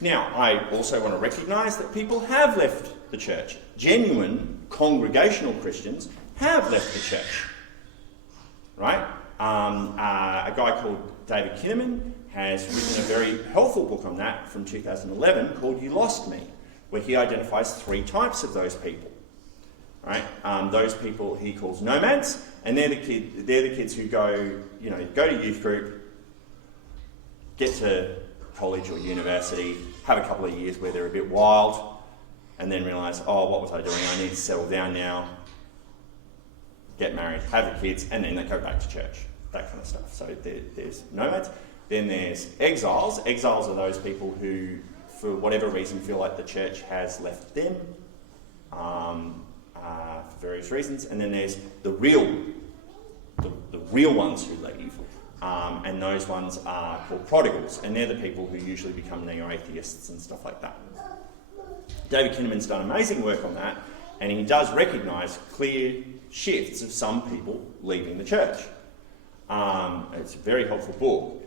Now, I also want to recognise that people have left the church. Genuine congregational Christians have left the church. Right? A guy called David Kinnaman has written a very helpful book on that from 2011 called You Lost Me, where he identifies 3 types of those people. Right? Those people he calls nomads, and they're the kids who go to youth group, get to college or university, have a couple of years where they're a bit wild, and then realise, oh, what was I doing? I need to settle down now, get married, have kids, and then they go back to church. That kind of stuff. So there's nomads. Then there's exiles. Exiles are those people who, for whatever reason, feel like the church has left them. For various reasons, and then there's the real ones who leave, and those ones are called prodigals, and they're the people who usually become neo-atheists and stuff like that. David Kinnaman's done amazing work on that, and he does recognise clear shifts of some people leaving the church. It's a very helpful book.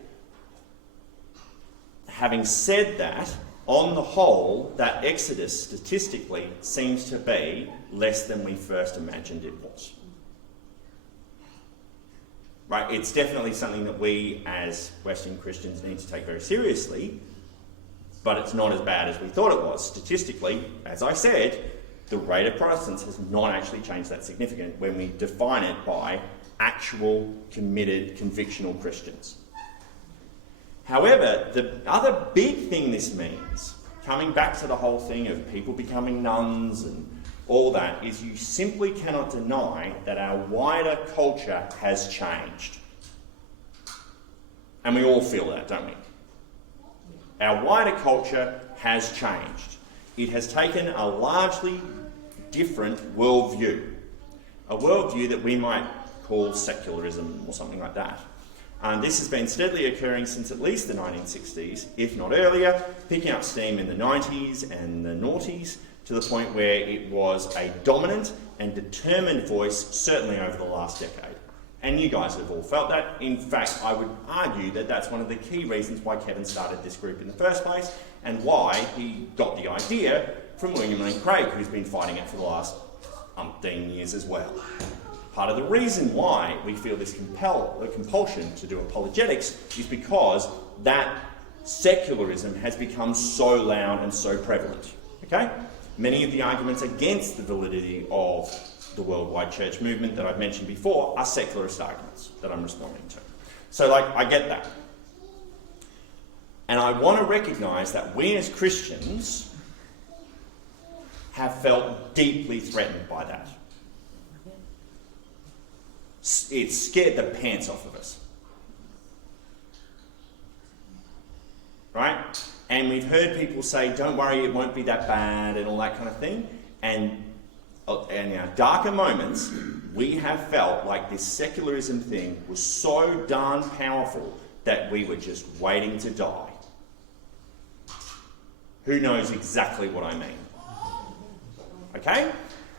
Having said that, on the whole, that exodus statistically seems to be less than we first imagined it was. Right? It's definitely something that we as Western Christians need to take very seriously, but it's not as bad as we thought it was. Statistically, as I said, the rate of Protestants has not actually changed that significant when we define it by actual, committed, convictional Christians. However, the other big thing this means, coming back to the whole thing of people becoming nuns and all that, is you simply cannot deny that our wider culture has changed. And we all feel that, don't we? Our wider culture has changed. It has taken a largely different worldview. A worldview that we might call secularism or something like that. This has been steadily occurring since at least the 1960s, if not earlier, picking up steam in the 90s and the noughties, to the point where it was a dominant and determined voice, certainly over the last decade. And you guys have all felt that. In fact, I would argue that that's one of the key reasons why Kevin started this group in the first place, and why he got the idea from William Lane Craig, who's been fighting it for the last umpteen years as well. Part of the reason why we feel this compulsion to do apologetics is because that secularism has become so loud and so prevalent. Okay? Many of the arguments against the validity of the worldwide church movement that I've mentioned before are secularist arguments that I'm responding to. So, I get that. And I want to recognise that we as Christians have felt deeply threatened by that. It scared the pants off of us. Right? And we've heard people say, don't worry, it won't be that bad, and all that kind of thing. And in our darker moments, we have felt like this secularism thing was so darn powerful that we were just waiting to die. Who knows exactly what I mean? Okay?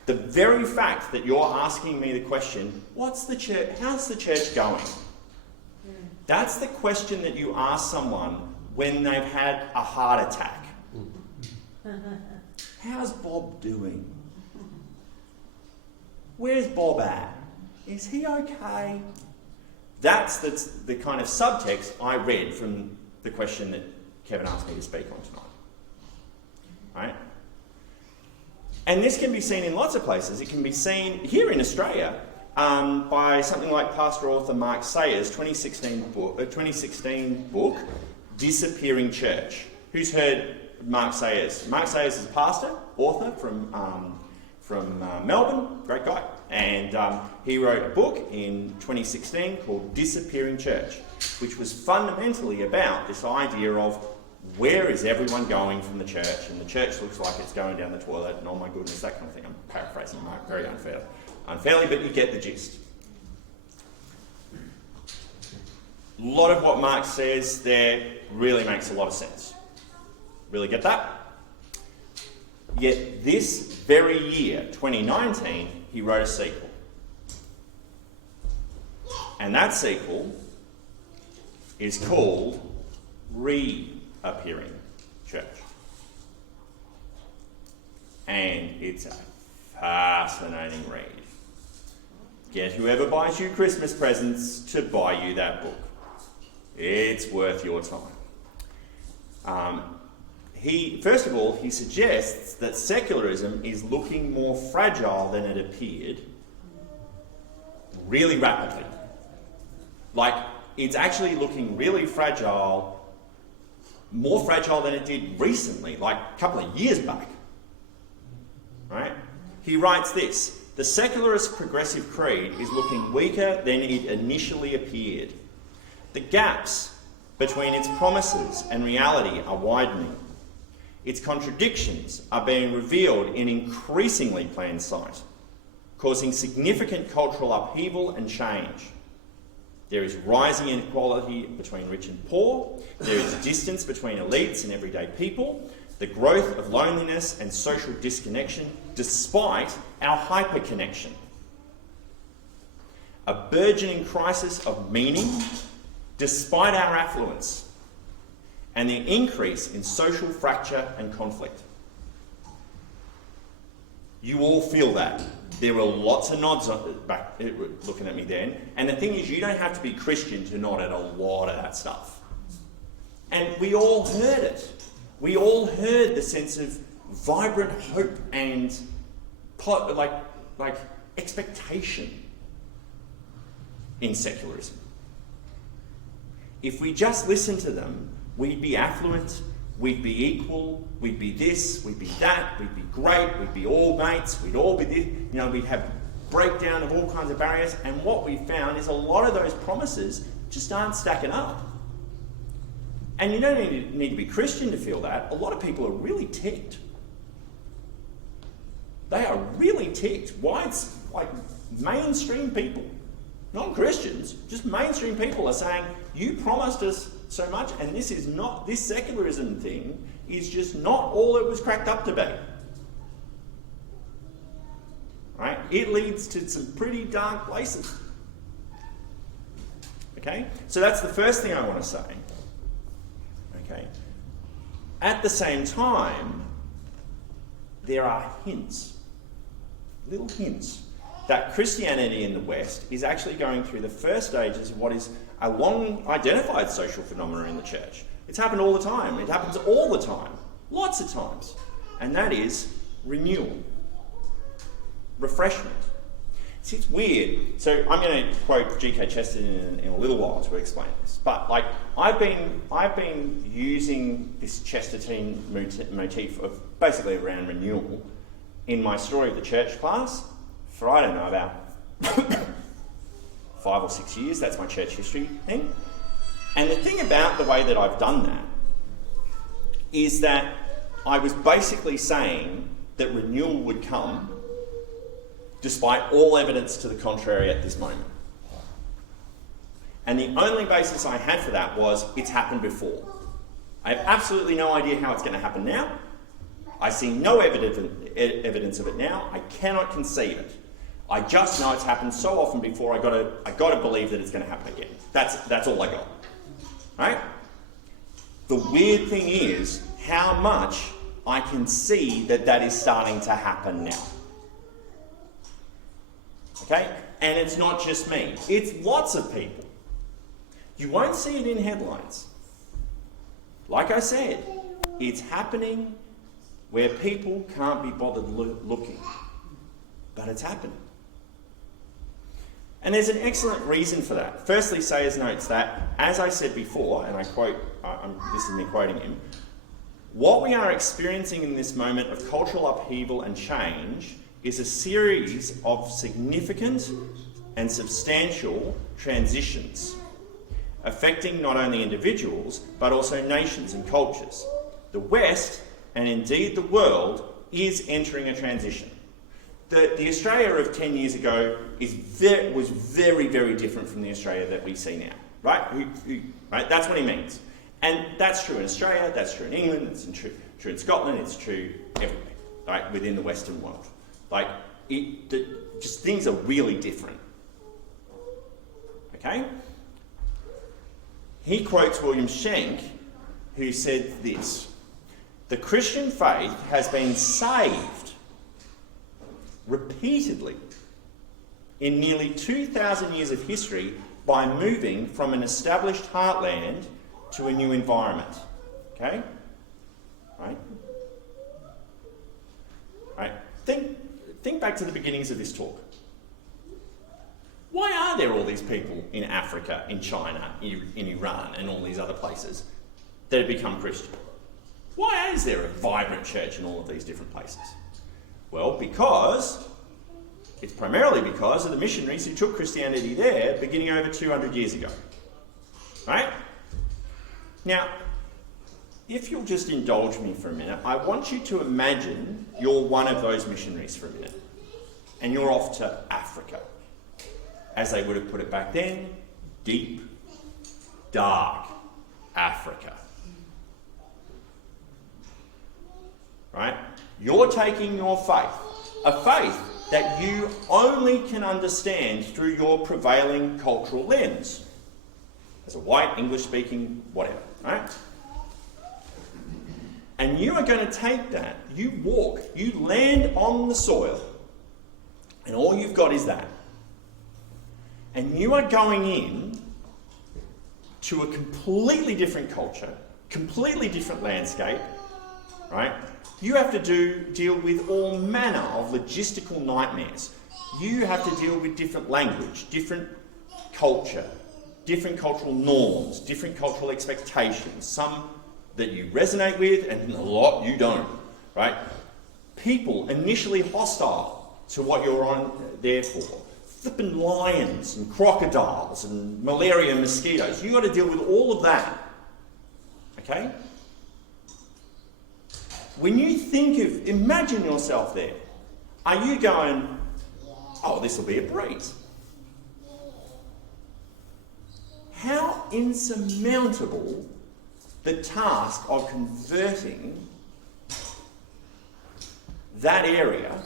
The very fact that you're asking me the question, how's the church going? That's the question that you ask someone when they've had a heart attack. How's Bob doing? Where's Bob at? Is he okay? That's the kind of subtext I read from the question that Kevin asked me to speak on tonight. Right? And this can be seen in lots of places. It can be seen here in Australia by something like pastor author Mark Sayers' 2016 book, Disappearing Church. Who's heard Mark Sayers? Mark Sayers is a pastor, author from Melbourne, great guy. And he wrote a book in 2016 called Disappearing Church, which was fundamentally about this idea of where is everyone going from the church, and the church looks like it's going down the toilet, and oh my goodness, that kind of thing. I'm paraphrasing Mark very unfairly, but you get the gist. A lot of what Mark says there really makes a lot of sense. Really get that? Yet this very year, 2019, he wrote a sequel. And that sequel is called Reappearing Church. And it's a fascinating read. Get whoever buys you Christmas presents to buy you that book. It's worth your time. First of all, he suggests that secularism is looking more fragile than it appeared really rapidly. Like, it's actually looking really fragile, more fragile than it did recently, like a couple of years back. Right? He writes this: the secularist progressive creed is looking weaker than it initially appeared. The gaps between its promises and reality are widening. Its contradictions are being revealed in increasingly plain sight, causing significant cultural upheaval and change. There is rising inequality between rich and poor. There is distance between elites and everyday people. The growth of loneliness and social disconnection despite our hyperconnection. A burgeoning crisis of meaning despite our affluence. And the increase in social fracture and conflict. You all feel that. There were lots of nods back looking at me then. And the thing is, you don't have to be Christian to nod at a lot of that stuff. And we all heard it. We all heard the sense of vibrant hope and like expectation in secularism. If we just listened to them, we'd be affluent, we'd be equal, we'd be this, we'd be that, we'd be great, we'd be all mates, we'd all be this, we'd have breakdown of all kinds of barriers. And what we found is a lot of those promises just aren't stacking up. And you don't need to be Christian to feel that. A lot of people are really ticked. They are really ticked. Why? It's like mainstream people, not Christians, just mainstream people are saying, you promised us so much, and this secularism thing is just not all it was cracked up to be. Right? It leads to some pretty dark places. Okay? So that's the first thing I want to say. Okay? At the same time, there are hints, little hints, that Christianity in the West is actually going through the first stages of what is a long-identified social phenomenon in the church. It's happened all the time. It happens all the time. Lots of times. And that is renewal. Refreshment. See, it's weird. So I'm going to quote G.K. Chesterton in a little while to explain this. But I've been using this Chesterton motif of basically around renewal in my Story of the Church class for, I don't know, about 5 or 6 years. That's my church history thing. And the thing about the way that I've done that is that I was basically saying that renewal would come despite all evidence to the contrary at this moment. And the only basis I had for that was it's happened before. I have absolutely no idea how it's going to happen now. I see no evidence of it now. I cannot conceive it. I just know it's happened so often before. I got to believe that it's going to happen again. That's all I got. Right? The weird thing is how much I can see that is starting to happen now. Okay? And it's not just me. It's lots of people. You won't see it in headlines. Like I said, it's happening where people can't be bothered looking. But it's happening. And there's an excellent reason for that. Firstly, Sayers notes that, as I said before, and I quote, this is me quoting him, what we are experiencing in this moment of cultural upheaval and change is a series of significant and substantial transitions, affecting not only individuals, but also nations and cultures. The West, and indeed the world, is entering a transition. The Australia of 10 years ago was very, very different from the Australia that we see now. Right? Right? That's what he means. And that's true in Australia, that's true in England, it's true in Scotland, it's true everywhere, right, within the Western world. Like, just things are really different. Okay? He quotes William Schenck, who said this: the Christian faith has been saved repeatedly in nearly 2,000 years of history by moving from an established heartland to a new environment. Okay? Right? Right? Think back to the beginnings of this talk. Why are there all these people in Africa, in China, in Iran, and all these other places that have become Christian? Why is there a vibrant church in all of these different places? Well, it's primarily because of the missionaries who took Christianity there beginning over 200 years ago. Right? Now, if you'll just indulge me for a minute, I want you to imagine you're one of those missionaries for a minute, and you're off to Africa. As they would have put it back then, deep, dark Africa. Right? You're taking your faith, a faith that you only can understand through your prevailing cultural lens. As a white, English-speaking, whatever, right? And you are going to take that, you land on the soil, and all you've got is that. And you are going in to a completely different culture, completely different landscape, right? You have to deal with all manner of logistical nightmares. You have to deal with different language, different culture, different cultural norms, different cultural expectations, some that you resonate with and a lot you don't, right? People initially hostile to what you're on there for. Flipping lions and crocodiles and malaria and mosquitoes. You've got to deal with all of that, okay? When you imagine yourself there, are you going, oh, this will be a breeze? How insurmountable the task of converting that area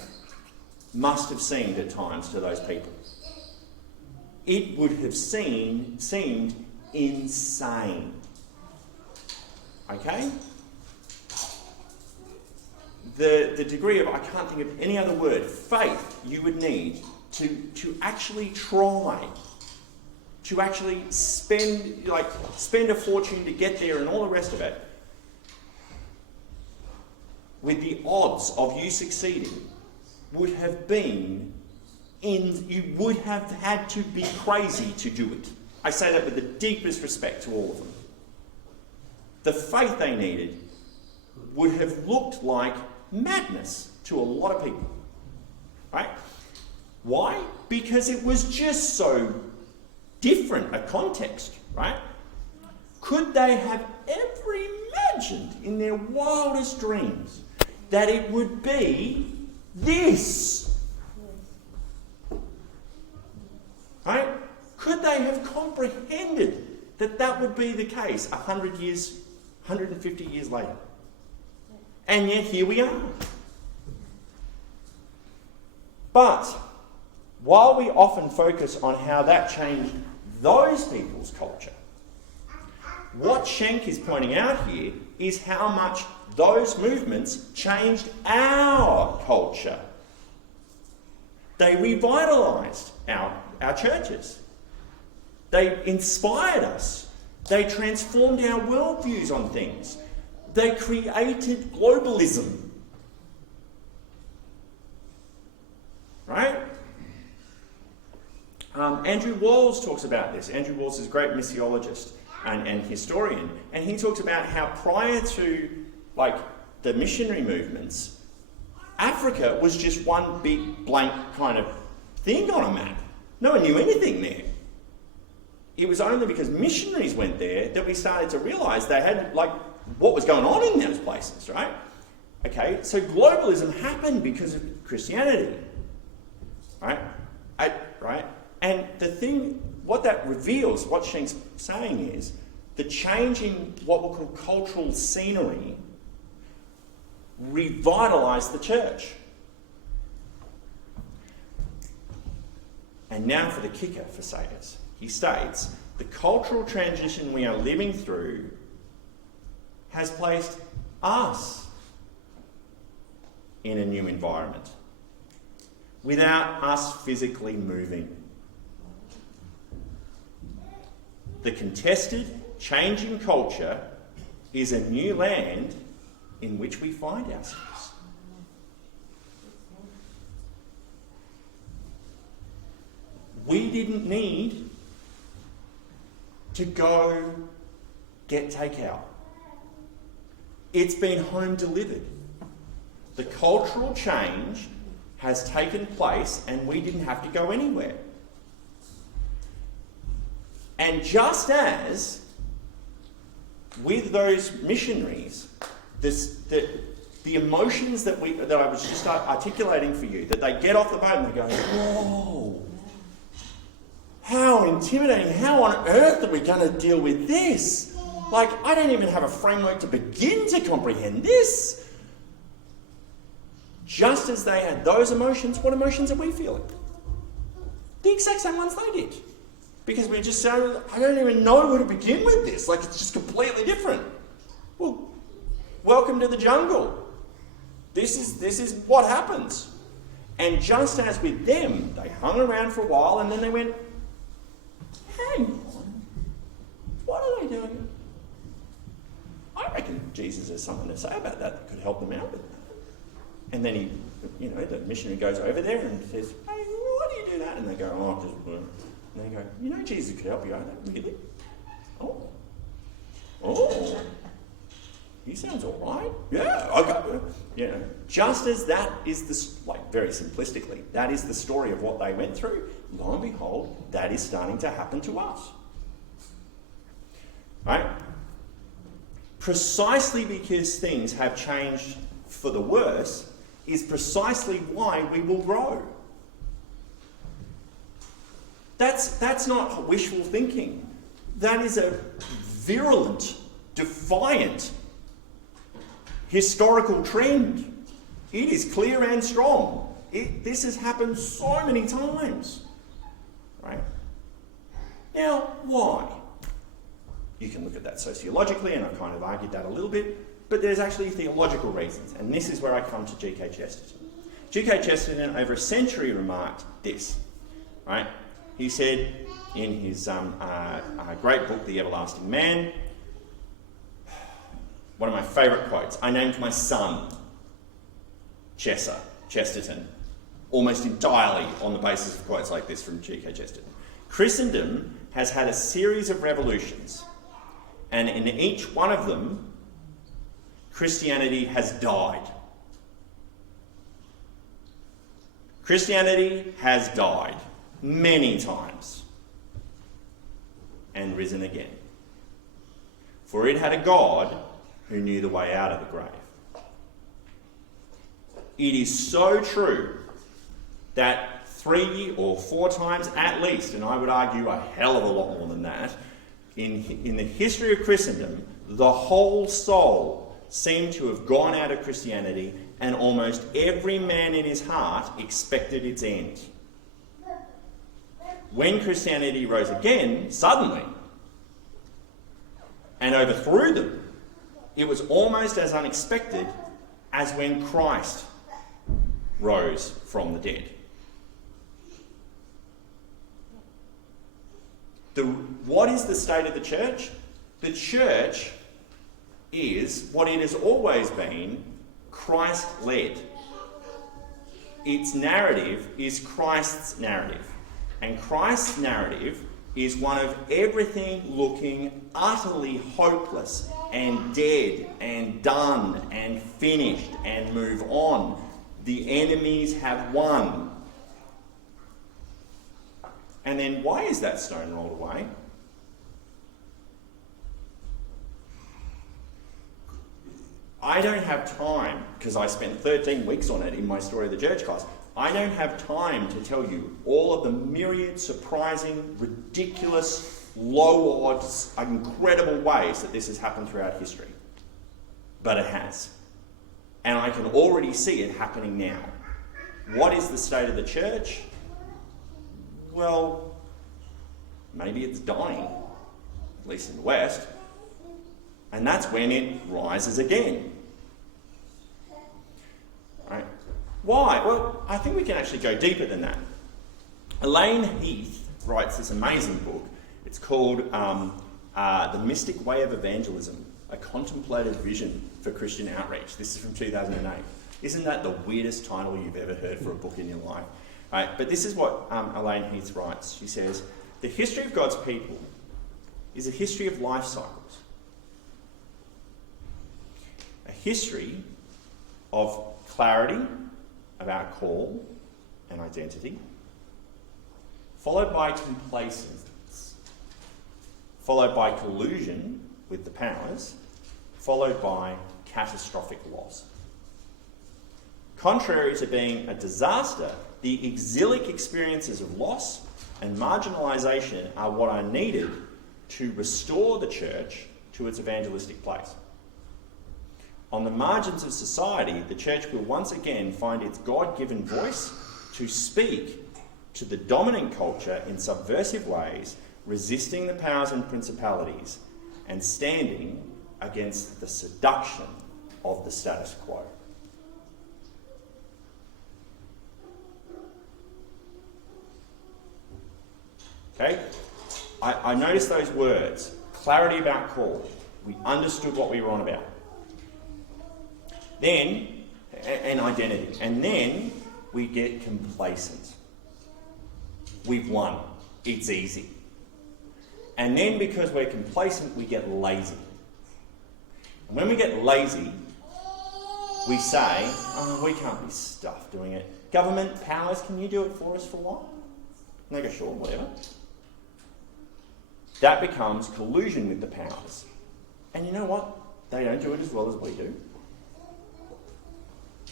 must have seemed at times to those people. It would have seemed insane. Okay? The degree of, I can't think of any other word, faith you would need to actually try, to actually spend a fortune to get there and all the rest of it, with the odds of you succeeding, would have been you would have had to be crazy to do it. I say that with the deepest respect to all of them. The faith they needed would have looked like madness to a lot of people. Right? Why? Because it was just so different a context, right? Could they have ever imagined in their wildest dreams that it would be this? Right? Could they have comprehended that would be the case 100 years, 150 years later? And yet here we are. But while we often focus on how that changed those people's culture, what Schenck is pointing out here is how much those movements changed our culture. They revitalised our churches. They inspired us. They transformed our worldviews on things. They created globalism. Right? Andrew Walls talks about this. Andrew Walls is a great missiologist and historian. And he talks about how prior to the missionary movements, Africa was just one big blank kind of thing on a map. No one knew anything there. It was only because missionaries went there that we started to realise they had what was going on in those places, right? Okay, so globalism happened because of Christianity, right? Right? And the thing, what that reveals, what Schenck's saying is, the changing what we'll call cultural scenery revitalised the church. And now for the kicker for Sayers. He states, the cultural transition we are living through has placed us in a new environment without us physically moving. The contested, changing culture is a new land in which we find ourselves. We didn't need to go get takeout. It's been home delivered. The cultural change has taken place and we didn't have to go anywhere. And just as with those missionaries, the emotions that I was just articulating for you, that they get off the boat and they go, whoa, how intimidating, how on earth are we going to deal with this? I don't even have a framework to begin to comprehend this. Just as they had those emotions, what emotions are we feeling? The exact same ones they did. Because we just sounded, I don't even know where to begin with this. It's just completely different. Well, welcome to the jungle. This is what happens. And just as with them, they hung around for a while and then they went, hang on, what are they doing? I reckon Jesus has something to say about that could help them out with that. And then the missionary goes over there and says, hey, why do you do that? And they go, oh, just... And they go, Jesus could help you out of that, really? Oh, he sounds all right. Yeah, I got it. Just as that is very simplistically, that is the story of what they went through, lo and behold, that is starting to happen to us. Right? Precisely because things have changed for the worse is precisely why we will grow. That's not wishful thinking. That is a virulent, defiant, historical trend. It is clear and strong. This has happened so many times. Right? Now, why? You can look at that sociologically, and I've kind of argued that a little bit, but there's actually theological reasons, and this is where I come to G.K. Chesterton. G.K. Chesterton, over a century, remarked this, right? He said in his great book, The Everlasting Man, one of my favourite quotes, I named my son Chesterton, almost entirely on the basis of quotes like this from G.K. Chesterton. Christendom has had a series of revolutions, and in each one of them, Christianity has died. Christianity has died many times and risen again. For it had a God who knew the way out of the grave. It is so true that 3 or 4 times at least, and I would argue a hell of a lot more than that, in the history of Christendom, the whole soul seemed to have gone out of Christianity, and almost every man in his heart expected its end. When Christianity rose again, suddenly, and overthrew them, it was almost as unexpected as when Christ rose from the dead. What is the state of the church? The church is what it has always been, Christ-led. Its narrative is Christ's narrative. And Christ's narrative is one of everything looking utterly hopeless and dead and done and finished and move on. The enemies have won. And then why is that stone rolled away? I don't have time, because I spent 13 weeks on it in my Story of the Church class. I don't have time to tell you all of the myriad, surprising, ridiculous, low odds, incredible ways that this has happened throughout history. But it has. And I can already see it happening now. What is the state of the church? Well, maybe it's dying, at least in the West. And that's when it rises again. Right? Why? Well, I think we can actually go deeper than that. Elaine Heath writes this amazing book. It's called The Mystic Way of Evangelism, a contemplative vision for Christian outreach. This is from 2008. Isn't that the weirdest title you've ever heard for a book in your life? Right, but this is what Elaine Heath writes. She says, the history of God's people is a history of life cycles. A history of clarity about call and identity, followed by complacence, followed by collusion with the powers, followed by catastrophic loss. Contrary to being a disaster, the exilic experiences of loss and marginalisation are what are needed to restore the church to its evangelistic place. On the margins of society, the church will once again find its God-given voice to speak to the dominant culture in subversive ways, resisting the powers and principalities and standing against the seduction of the status quo. Okay? I noticed those words. Clarity about call. We understood what we were on about. Then, and identity. And then we get complacent. We've won. It's easy. And then because we're complacent, we get lazy. And when we get lazy, we say, oh, we can't be stuffed doing it. Government powers, can you do it for us for a while? And they go, sure, whatever. That becomes collusion with the powers. And you know what? They don't do it as well as we do.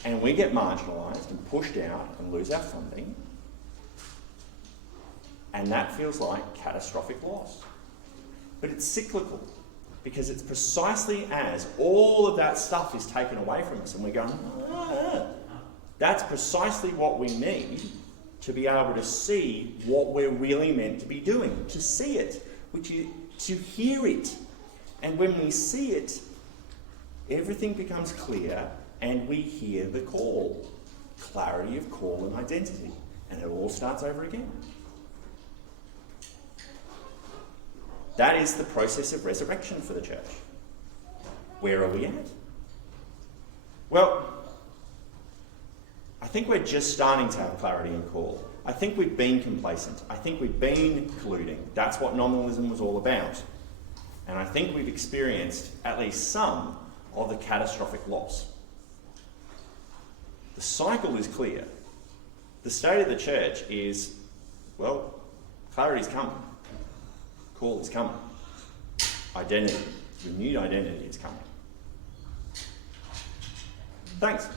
And we get marginalised and pushed out and lose our funding. And that feels like catastrophic loss. But it's cyclical, because it's precisely as all of that stuff is taken away from us and we're going, that's precisely what we need to be able to see what we're really meant to be doing, to see it, which is to hear it. And when we see it, everything becomes clear and we hear the call. Clarity of call and identity. And it all starts over again. That is the process of resurrection for the church. Where are we at? Well, I think we're just starting to have clarity and call. I think we've been complacent. I think we've been colluding. That's what nominalism was all about. And I think we've experienced at least some of the catastrophic loss. The cycle is clear. The state of the church is, well, clarity's coming. Call is coming. Identity, renewed identity is coming. Thanks.